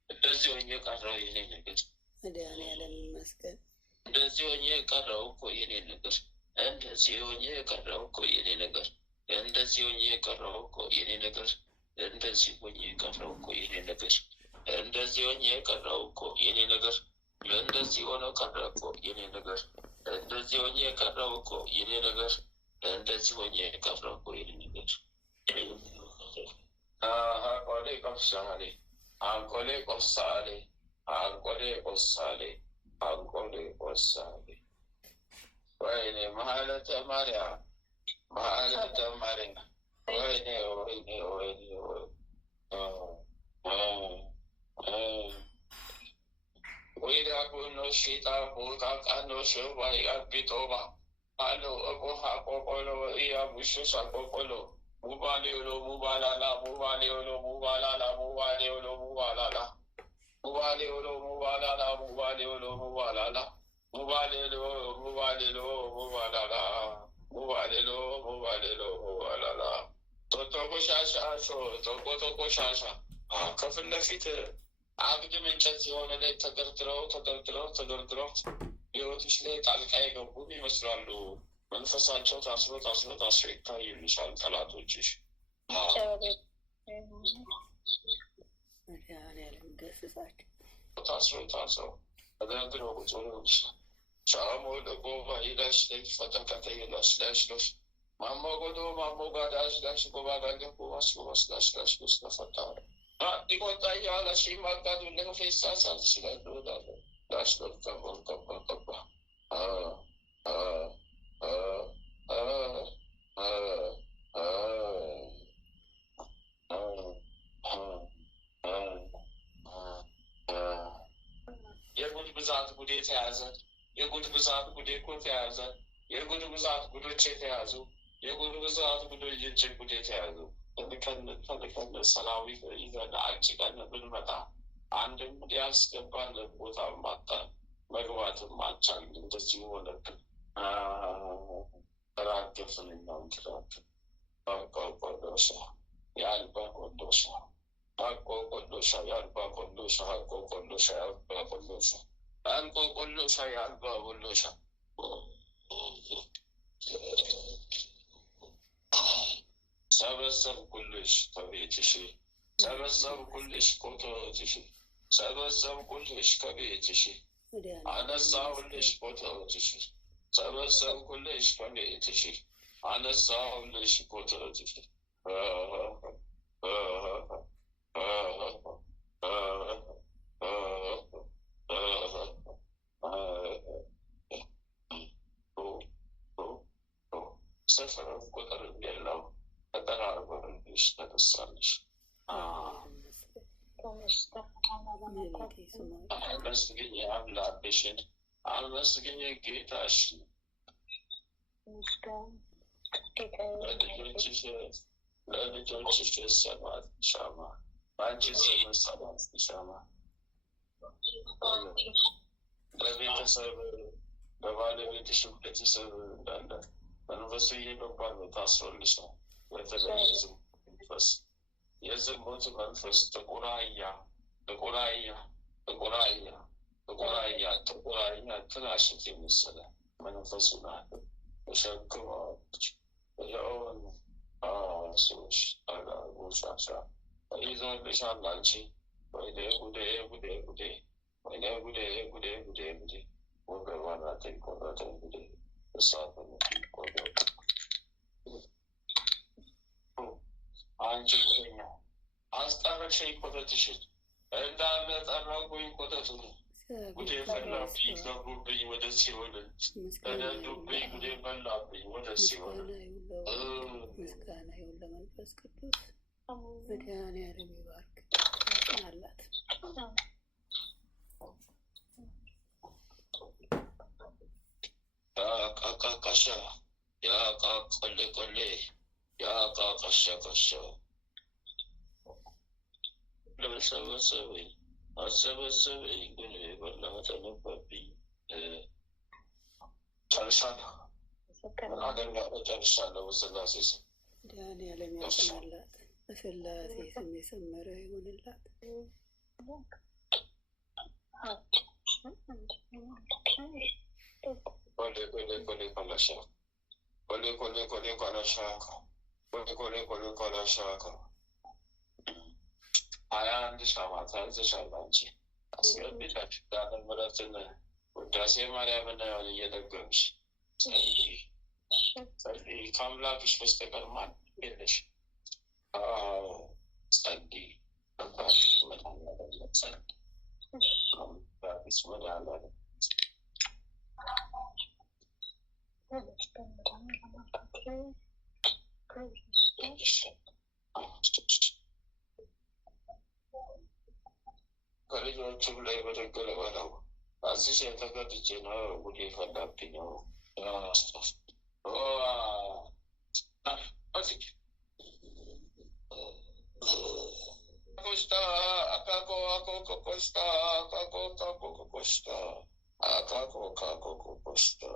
እንደዚህ ሆኜ ቀረው የኔ ነገር። መድኃኔዓለም ይመስገን። እንደዚህ ሆኜ ቀረው እኮ የኔ ነገር። እንደዚህ ሆኜ ቀረው እኮ የኔ ነገር። እንደዚህ ሆኜ ቀረው እኮ የኔ ነገር። እንደዚህ ሆኜ ቀረው እኮ የኔ ነገር። እንደዚህ ሆኜ ቀረው እኮ የኔ ነገር። እንደዚህ ሆነ ቀረ እኮ የኔ ነገር። እንደዚህ ሆኜ ቀረው እኮ የኔ ነገር። እንደዚህ ሆኜ ቀረው እኮ የኔ ነገር። አንቆሌ ቆፍሳሌ አንቆሌ ቆፍሳሌ አንቆሌ ቆሳሌ አንቆሌ ቆሳሌ። ወይኔ መሀለተ ማርያም መሀለተ ማርያም ወይኔ ወይኔ ወይኔ Wiraguno Shita Buddha Kano Shivaya Pitoba. Alo Aboha Popolo Ia Bushusha Popolo. Mubaliolo Mubalala Mubaliolo Mubalala Mubaliolo Mubalala. Mubaliolo Mubalala Mubaliolo Mubalala. Mubalilo Mubalilo Mubalala. Mubalilo Mubalilo Mubalala. Totoko Shasha So Toko Shasha. Kafin Lafite. አግድም እንጨት የሆነ ላይ ተደርድረው ህይወቶች ላይ ጣልቃ የገቡም ይመስላሉ። መንፈሳቸው ታስሮ ይታይልሻል። ጠላቶችሽ ታስረው ተደርድረው ቁጭ ብለው ሻሞ ለጎባ ይላሽ ላይ ፈተከተ ይላሽ ላሽሎሽ ማሞጎዶ ማሞጋዳሽ ላሽ ጎባጋለ ጎባስ ላሽ ተፈታ ዲቆጣ እያለ ማጋዱ ለፌሳ ሳስላሉ ላሽሎሽ ተቦልተባ የጉድ ብዛት ጉድ የተያዘ የጉድ ብዛት ጉድ እኮ ተያዘ። የጉድ ብዛት ጉዶች የተያዙ የጉድ ብዛት ጉዶች ጉድ የተያዙ ተልከን ሰራዊት ይዘን አጭቀን ብንመጣ አንድም ሊያስገባን ቦታ ማጣ መግባትም አልቻል። እንደዚህ ሆነብን። ተራገፍን ነው ትራክ ቆቆዶሻ የአልባ ቆዶሻ ቆቆዶሻ የአልባ ቆዶሻ ቆቆዶሻ የአልባ ቆዶሻ አልቆ ቆሎሻ የአልባ ቆሎሻ ሰበሰብኩልሽ ከቤትሽ ሰበሰብኩልሽ ኮቶትሽ ሰበሰብኩልሽ ከቤትሽ አነሳሁልሽ ኮቶትሽ ሰበሰብኩልሽ ከቤትሽ አነሳሁልሽ ኮቶትሽ ሰፈር ቁጥር የለው ተጠራርበልሽ ተነሳልሽ። አመስግኝ አምላክሽን፣ አመስግኝ ጌታሽን። ለልጆችሽ ሰባት ሻማ በአንቺ ዘመን ሰባት ሻማ ለቤተሰብ በባለቤትሽ ቤተሰብ እንዳለ መንፈሱ እየገባ ነው። ታስሮልሻል። በተለይ መንፈስ የዝሙት መንፈስ ጥቁር አህያ ትናሽት የመሰለ መንፈሱ ናት። ተሸክመዋለች። የሆኑ ሰዎች አጋቦሻሻ ይዞልሻል። አንቺ ወይኔ ጉዴ ጉዴ ጉዴ ወይኔ ጉዴ ጉዴ ጉዴ ጉዴ ወገቧን አትቆረጠ ጉዴ እሳት ቆረ አንቺ ጉደኛ አስጠረቅሽኝ ኮተትሽን እንዳለ ጠረጉኝ ኮተቱ ጉዴ ፈላብኝ ገቡብኝ ወደ ሲኦል ተደዱብኝ ጉዴ ፈላብኝ ወደ ሲኦል። ምስጋና ይሁን ለመንፈስ ቅዱስ መድኃኔዓለም ይባርክ አላት። ያቃቃሻ ያቃቆሌ ቆሌ ያቃቃሻ ቀሻ ለሰበሰበኝ አሰበሰበኝ ግን በላተ ነበብኝ። ጨርሻለሁ። አገልጋሎት ጨርሻለሁ። በስላሴ ስም መድኃኔዓለም ያጽናላት። በስላሴ ስም የሰመረ ይሁንላት። ሀያ አንድ ሻማ ታዝሻል። አንቺ አስገቢታችሁ ዳነ ምሕረትን ውዳሴ ማርያምን እየደገምሽ ጸልይ። ከአምላክሽ በስተቀር ማንም የለሽ። ጸልይ። አምላክሽ መድኃኒዓለም ጸልይ። አምላክሽ መድኃኒዓለም ከልጆቹም ላይ በደገለ በለው እዚህ ተገድጄ ነው ጉዴ ፈላብኝ ነው። Costa, Akako, Costa, Akako, Costa, Akako, Costa.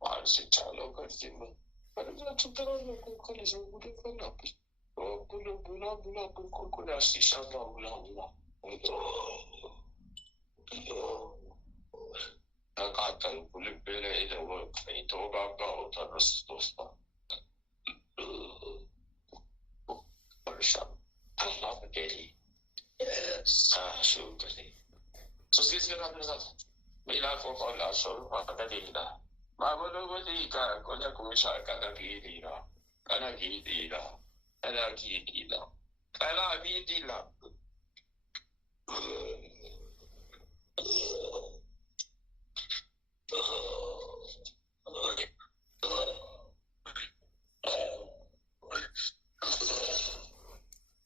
Marsi chalo करती मैं, पर जब चुपचाप लोगों को ले जाओ बुरे फैला भी, तो बुला को रास्ते शांत बुला, तकातल बुले पेले इधर वो कहीं तो बाबा होता दोस्ता, परेशान, Allah berdiri, syukur ni. Sosial sekarang ni sahaja, bila kau kalau asal pada diri dah. Mabodo ka konya kumisha kana gidira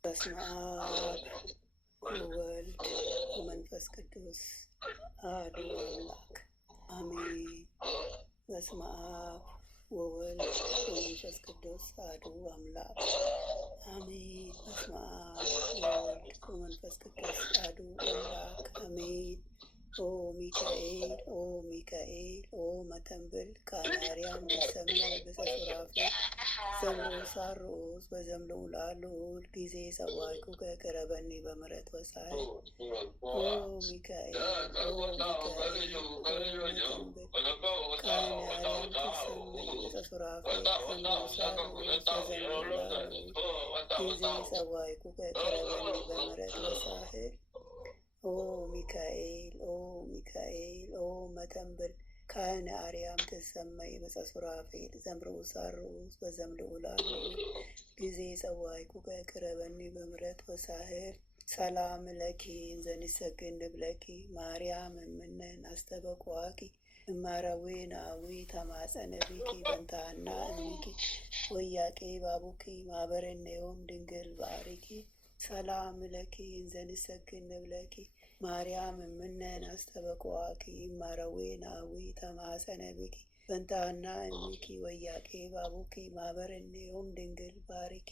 በስመ አብ ወወልድ ወመንፈስ ቅዱስ አሐዱ አምላክ አሜን። በስመ አብ ወወልድ ወመንፈስ ቅዱስ አሐዱ አምላክ አሜን። በስመ አብ ወወልድ ወመንፈስ ቅዱስ አሐዱ አምላክ አሜን። ኦ ሚካኤል ኦ ሚካኤል ኦ መተንብል ከአናርያም በሰማይ በሰሱራፌል ዘምሮ ሳሮስ በዘምሎ ላሉል ጊዜ ሰዋይኩ ከቀረበኒ በምሕረት ወሳይ ኦ ሚካኤል ኦ ሚካኤል ኦ መተንብል ከአናርያም በሰማይ በሰሱራፌል ዘምሮ ሳሮስ በዘምሎ ላሉል ጊዜ ሰዋይኩ ከቀረበኒ በምሕረት ወሳይ ኦ ሚካኤል ኦ ሚካኤል ኦ መተንብል ካህነ አርያም ትሰመይ በጸሱራፌል ዘምሮ ሳሮስ በዘምልኡ ላሉል ጊዜ ጸዋይኩ ከቅረበኒ በምሕረት ወሳህል ሰላም ለኪ እንዘንሰግድ ንብለኪ ማርያም እምነን አስተበቋቂ እማረዌ ናዊ ተማጸነቢኪ በንታና እሚኪ ወያቄ ባቡኪ ማበረኔዮም ድንግል ባሪኪ ሰላም ለኪ እንዘንሰግድ ንብለኪ ማርያም እምነን አስተበቋቂ እማረዌ ናዊ ተማጸነቢኪ በንታና እሚኪ ወያቄ ባቡኪ ማበረኔዮም ድንግል ባሪኪ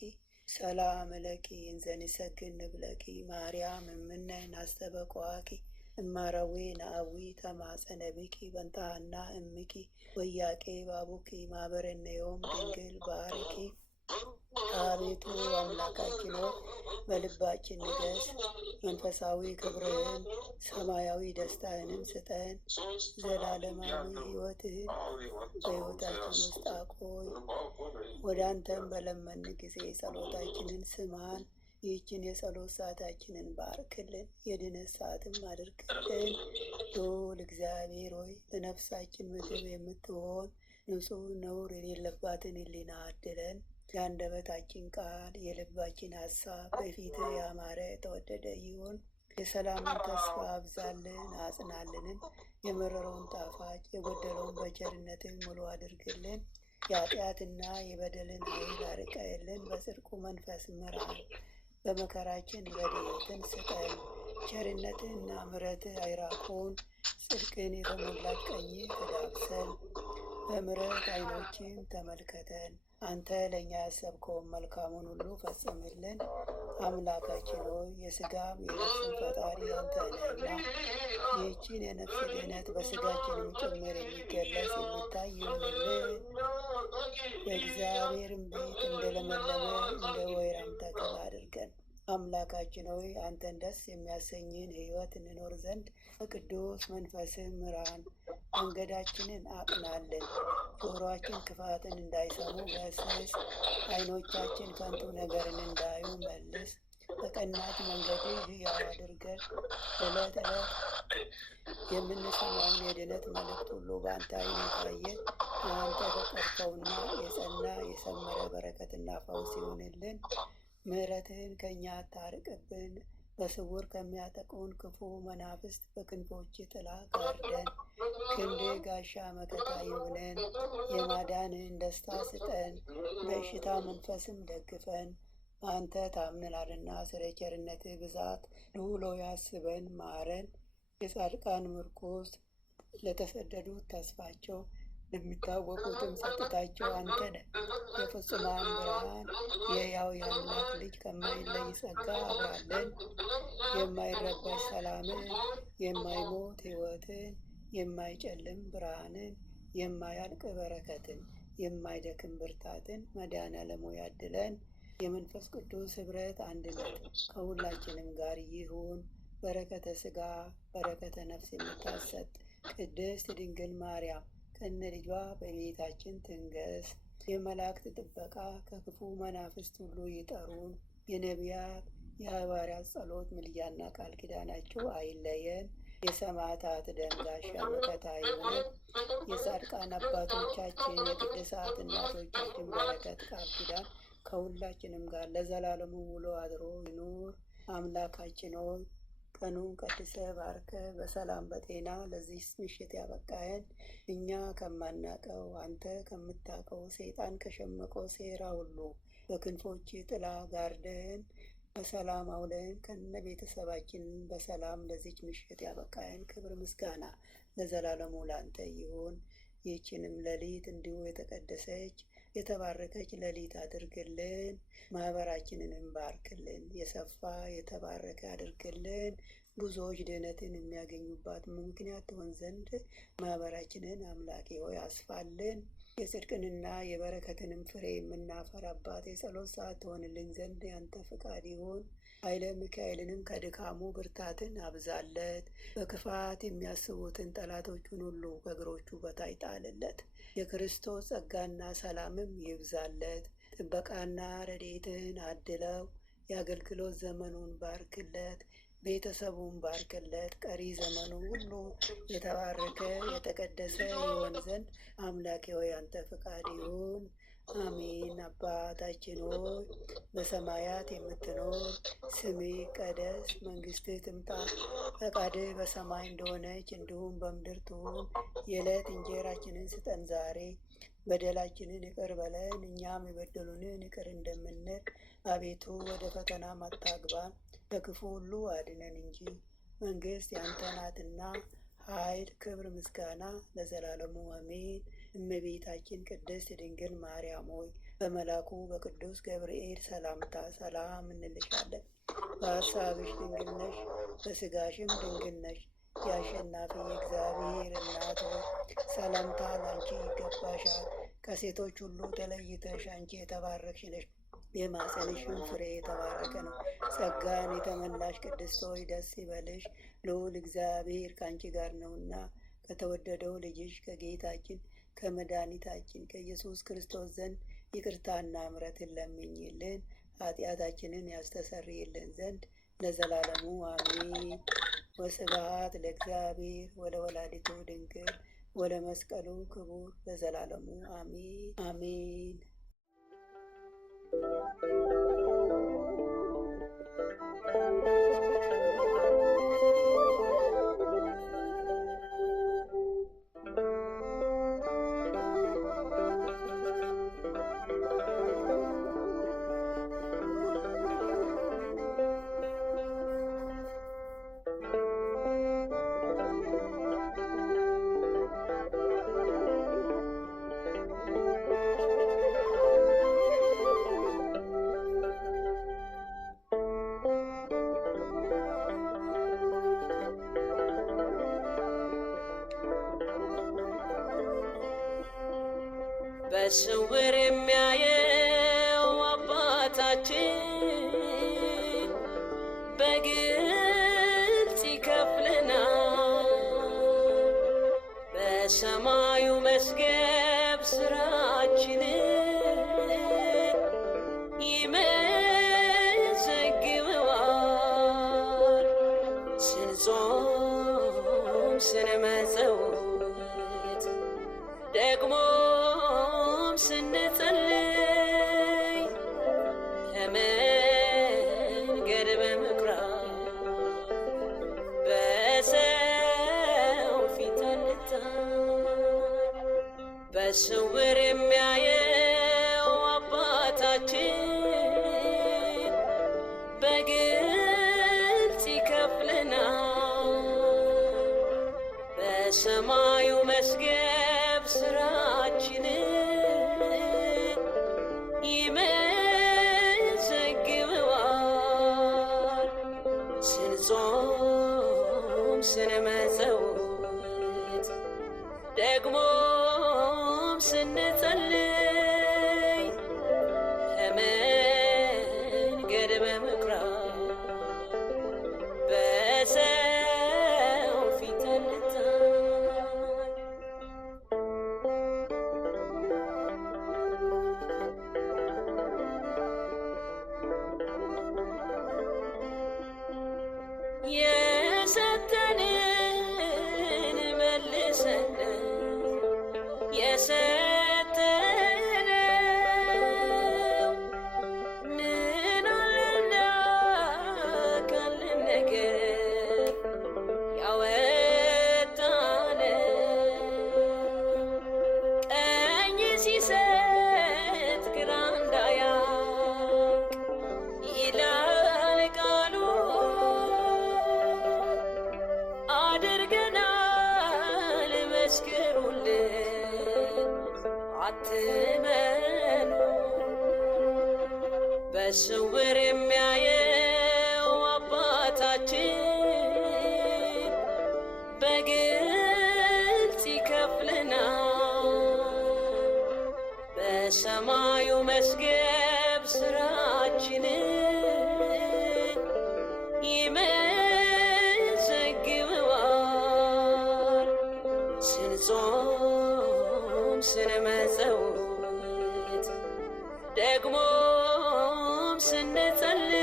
ሰላም ለኪ እንዘንሰግድ ንብለኪ ማርያም እምነን አስተበቋቂ እማረዌ ናዊ ተማጸነቢኪ በንታና እሚኪ ወያቄ ባቡኪ ማበረኔዮም ድንግል ባሪኪ አቤቱ አምላካችን ሆይ በልባችን ንገስ፣ መንፈሳዊ ክብርህን ሰማያዊ ደስታህንም ስጠን፣ ዘላለማዊ ሕይወትህን በሕይወታችን ውስጥ አቆይ። ወደ አንተም በለመን ጊዜ ጸሎታችንን ስማን። ይህችን የጸሎት ሰዓታችንን ባርክልን፣ የድነት ሰዓትም አድርግልን። ልዑል እግዚአብሔር ሆይ ለነፍሳችን ምግብ የምትሆን ንጹሕ ነውር የሌለባትን ሕሊና አድለን። የአንደበታችን ቃል የልባችን ሀሳብ በፊትህ ያማረ የተወደደ ይሁን። የሰላምን ተስፋ አብዛልን፣ አጽናልንም። የመረረውን ጣፋጭ የጎደለውን በቸርነትህ ሙሉ አድርግልን። የኃጢአትና የበደልን ኃይል አርቀህልን፣ በጽድቁ መንፈስ ምራን። በመከራችን ረድኤትን ስጠን። ቸርነትህና ምሕረትህ አይራቁን። ጽድቅን የተሞላች ቀኝህ ተዳብሰን። በምሕረት ዓይኖችን ተመልከተን። አንተ ለእኛ ያሰብከውን መልካሙን ሁሉ ፈጽምልን። አምላካችን ሆይ የሥጋም የነፍስን ፈጣሪ አንተ ነህና ይህችን የነፍስ ድህነት በሥጋችንም ጭምር የሚገለጽ የሚታይ ይሁንልን። በእግዚአብሔርም ቤት እንደለመለመ እንደ ወይራም ተክል አድርገን። አምላካችን ሆይ አንተን ደስ የሚያሰኝን ሕይወት እንኖር ዘንድ በቅዱስ መንፈስህ ምራን። መንገዳችንን አቅናልን። ጆሮአችን ክፋትን እንዳይሰሙ ገስጽ። ዓይኖቻችን ከንቱ ነገርን እንዳዩ መልስ። በቀናች መንገድህ ሕያው አድርገን። ዕለት ዕለት የምንሰማውን የድነት መልእክት ሁሉ በአንተ ዓይን የታየ አንተ የፈቀድከውና የጸና የሰመረ በረከትና ፈውስ ይሆንልን። ምሕረትህን ከእኛ አታርቅብን። በስውር ከሚያጠቁን ክፉ መናፍስት በክንፎች ጥላ ጋርደን። ክንድህ ጋሻ መከታ ይሁነን። የማዳንህን ደስታ ስጠን። በእሽታ መንፈስም ደግፈን። አንተ ታምነናልና ስለ ቸርነትህ ብዛት ልዑል ሆይ አስበን ማረን። የጻድቃን ምርኩስ ለተሰደዱት ተስፋቸው፣ ለሚታወቁትም ጸጥታቸው አንተ ነህ። የፍጹማን ብርሃን የሕያው የአምላክ ልጅ ከማይለይ ጸጋ አብራለን። የማይረበሽ ሰላምን፣ የማይሞት ሕይወትን፣ የማይጨልም ብርሃንን፣ የማያልቅ በረከትን፣ የማይደክም ብርታትን መድኃኔዓለም ያድለን። የመንፈስ ቅዱስ ኅብረት አንድነት ከሁላችንም ጋር ይሁን። በረከተ ሥጋ በረከተ ነፍስ የምታሰጥ ቅድስት ድንግል ማርያም ከነ ልጇ በቤታችን ትንገስ። የመላእክት ጥበቃ ከክፉ መናፍስት ሁሉ ይጠሩን። የነቢያት የሐዋርያት ጸሎት ምልጃና ቃል ኪዳናቸው አይለየን። የሰማዕታት ደም ጋሻ መከታ ይሁን። የጻድቃን አባቶቻችን የቅዱሳት እናቶቻችን በረከት ቃል ኪዳን ከሁላችንም ጋር ለዘላለሙ ውሎ አድሮ ይኑር። አምላካችን ሆይ ቀኑን ቀድሰ ባርከ በሰላም በጤና ለዚህ ምሽት ያበቃየን እኛ ከማናቀው አንተ ከምታውቀው ሰይጣን ከሸመቀው ሴራ ሁሉ በክንፎች ጥላ ጋርደን በሰላም አውለን ከነ ቤተሰባችን በሰላም ለዚች ምሽት ያበቃየን ክብር ምስጋና ለዘላለሙ ላንተ ይሁን። ይህችንም ሌሊት እንዲሁ የተቀደሰች የተባረከች ሌሊት አድርግልን። ማህበራችንንም ባርክልን። የሰፋ የተባረከ አድርግልን። ብዙዎች ድህነትን የሚያገኙባት ምክንያት ትሆን ዘንድ ማህበራችንን አምላኬ ሆይ አስፋልን። የጽድቅንና የበረከትንም ፍሬ የምናፈራባት የጸሎት ሰዓት ትሆንልን ዘንድ ያንተ ፍቃድ ይሁን። ኃይለ ሚካኤልንም ከድካሙ ብርታትን አብዛለት። በክፋት የሚያስቡትን ጠላቶቹን ሁሉ ከእግሮቹ በታች ጣልለት። የክርስቶስ ጸጋና ሰላምም ይብዛለት። ጥበቃና ረድኤትን አድለው። የአገልግሎት ዘመኑን ባርክለት። ቤተሰቡን ባርክለት። ቀሪ ዘመኑ ሁሉ የተባረከ የተቀደሰ ይሆን ዘንድ አምላኬ ሆይ አንተ ፍቃድ ይሁን። አሜን። አባታችን ሆይ በሰማያት የምትኖር ስምህ ይቀደስ፣ መንግስትህ ትምጣ፣ ፈቃድህ በሰማይ እንደሆነች እንዲሁም በምድር ትሁን። የዕለት እንጀራችንን ስጠን ዛሬ፣ በደላችንን ይቅር በለን እኛም የበደሉንን ይቅር እንደምንል። አቤቱ ወደ ፈተና አታግባን፣ ከክፉ ሁሉ አድነን እንጂ መንግስት ያንተ ናትና ኃይል፣ ክብር፣ ምስጋና ለዘላለሙ አሜን። እመቤታችን ቅድስት ድንግል ማርያም ሆይ በመልአኩ በቅዱስ ገብርኤል ሰላምታ ሰላም እንልሻለን። በሐሳብሽ ድንግል ነሽ፣ በሥጋሽም ድንግል ነሽ። የአሸናፊ እግዚአብሔር እናት ሆይ ሰላምታ ላንቺ ይገባሻል። ከሴቶች ሁሉ ተለይተሽ አንቺ የተባረክሽ ነሽ፣ የማኅፀንሽም ፍሬ የተባረከ ነው። ጸጋን የተመላሽ ቅድስት ሆይ ደስ ይበልሽ፣ ልዑል እግዚአብሔር ከአንቺ ጋር ነውና ከተወደደው ልጅሽ ከጌታችን ከመድኃኒታችን ከኢየሱስ ክርስቶስ ዘንድ ይቅርታና ምሕረትን ለምኝልን ኃጢአታችንን ያስተሰርይልን ዘንድ ለዘላለሙ አሜን። ወስብሐት ለእግዚአብሔር ወለወላዲቱ ድንግል ወለመስቀሉ ክቡር ለዘላለሙ አሜን አሜን። በስውር የሚያየው አባታችን በግልጽ ይከፍለናል። በሰማዩ መዝገብ ስራችንን ይመዘግበዋል። ስንጾም ስንመጸውት ደግሞ ስንጸልይ ከመንገድ በመኩራት በሰው ፊት አንታይ። በስውር የሚያየው አባታችን በግልጽ ይከፍለናል። በሰማይ መዝገብ ስራችንን ይመዘግበዋል። ስንጾም ስንመጸውት ደግሞም ስንጸልይ ከመንገድ በምኩራብ በሰው ፊት አንታይ። የሰጠንን መልሰን የሰጠነው ምን አለና ካለን ነገር ያወጣነው ቀኝ ሲሰጥ ግራ እንዳያውቅ ይላል ቃሉ። አድርገናል መስክሩልን አትመኑ። በስውር የሚያየው አባታችን በግልጽ ይከፍለናል። በሰማዩ መዝገብ ስራችንን ይመዘግበዋል። ስንጾም ስንመጸውት ደግሞም ስንጸልይ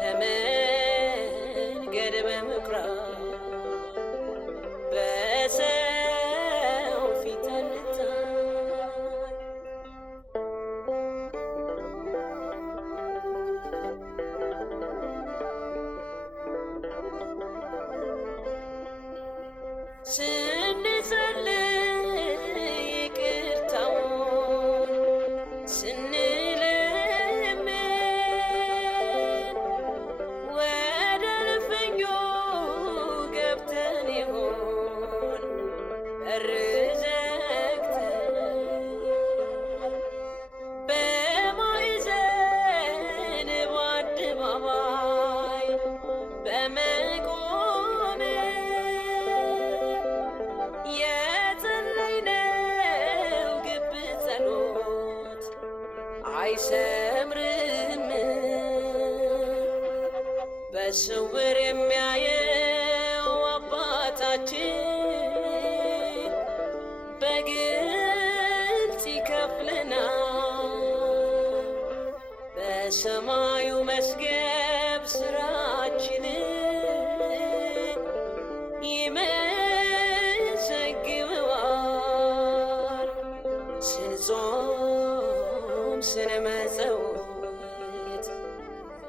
ከመንገድ በምኩራብ በሰው ፊት አንታይ። ስንጸልይ ይቅርታውን ስንለምን ወደ እልፍኙ ገብተን ይሆን በር ዘግተን በማዕዘን በአደባባይ በመቆም የጸለይነው ግብ ጸሎት አይሰምርም። በስውር የሚያየው አባታችን በግልጽ ይከፍለናል። በሰማዩ መዝገብ ስራችንን ይመዘግበዋል። ስንጾም ስንመጸውት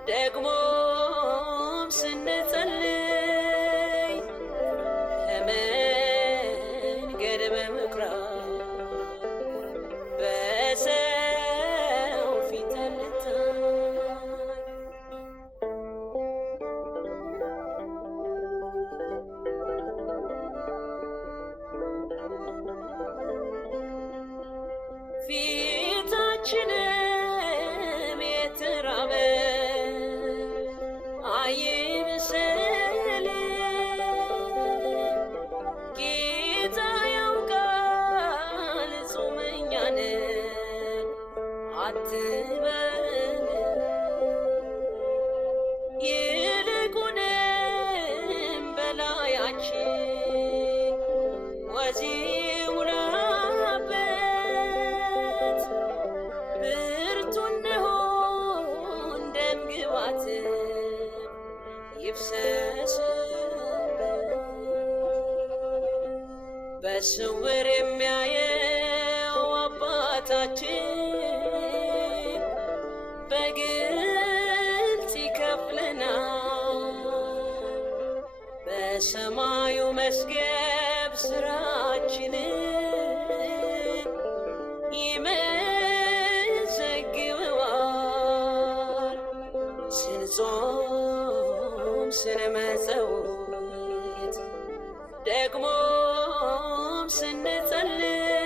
ደግሞም ስንጸልይ ከመንገድ በምኩራብ በሰው ፊት አንታይ። ፊታችንም የተራበ አይምሰል። ጌታ ያውቃል ጾመኛ ነን አትበል። ይልቁንም በላያችን ወዚው ሙላበት። ብርቱ እንሁን ደም ግባት ይፍሰስበት። በስውር የሚያየው አባታችን በግልጽ ይከፍለናል። በሰማዩ መዝገብ ስራችንን ይመዘግበዋል። ስንጾም ስንመጸውት ደግሞም ስንጸልይ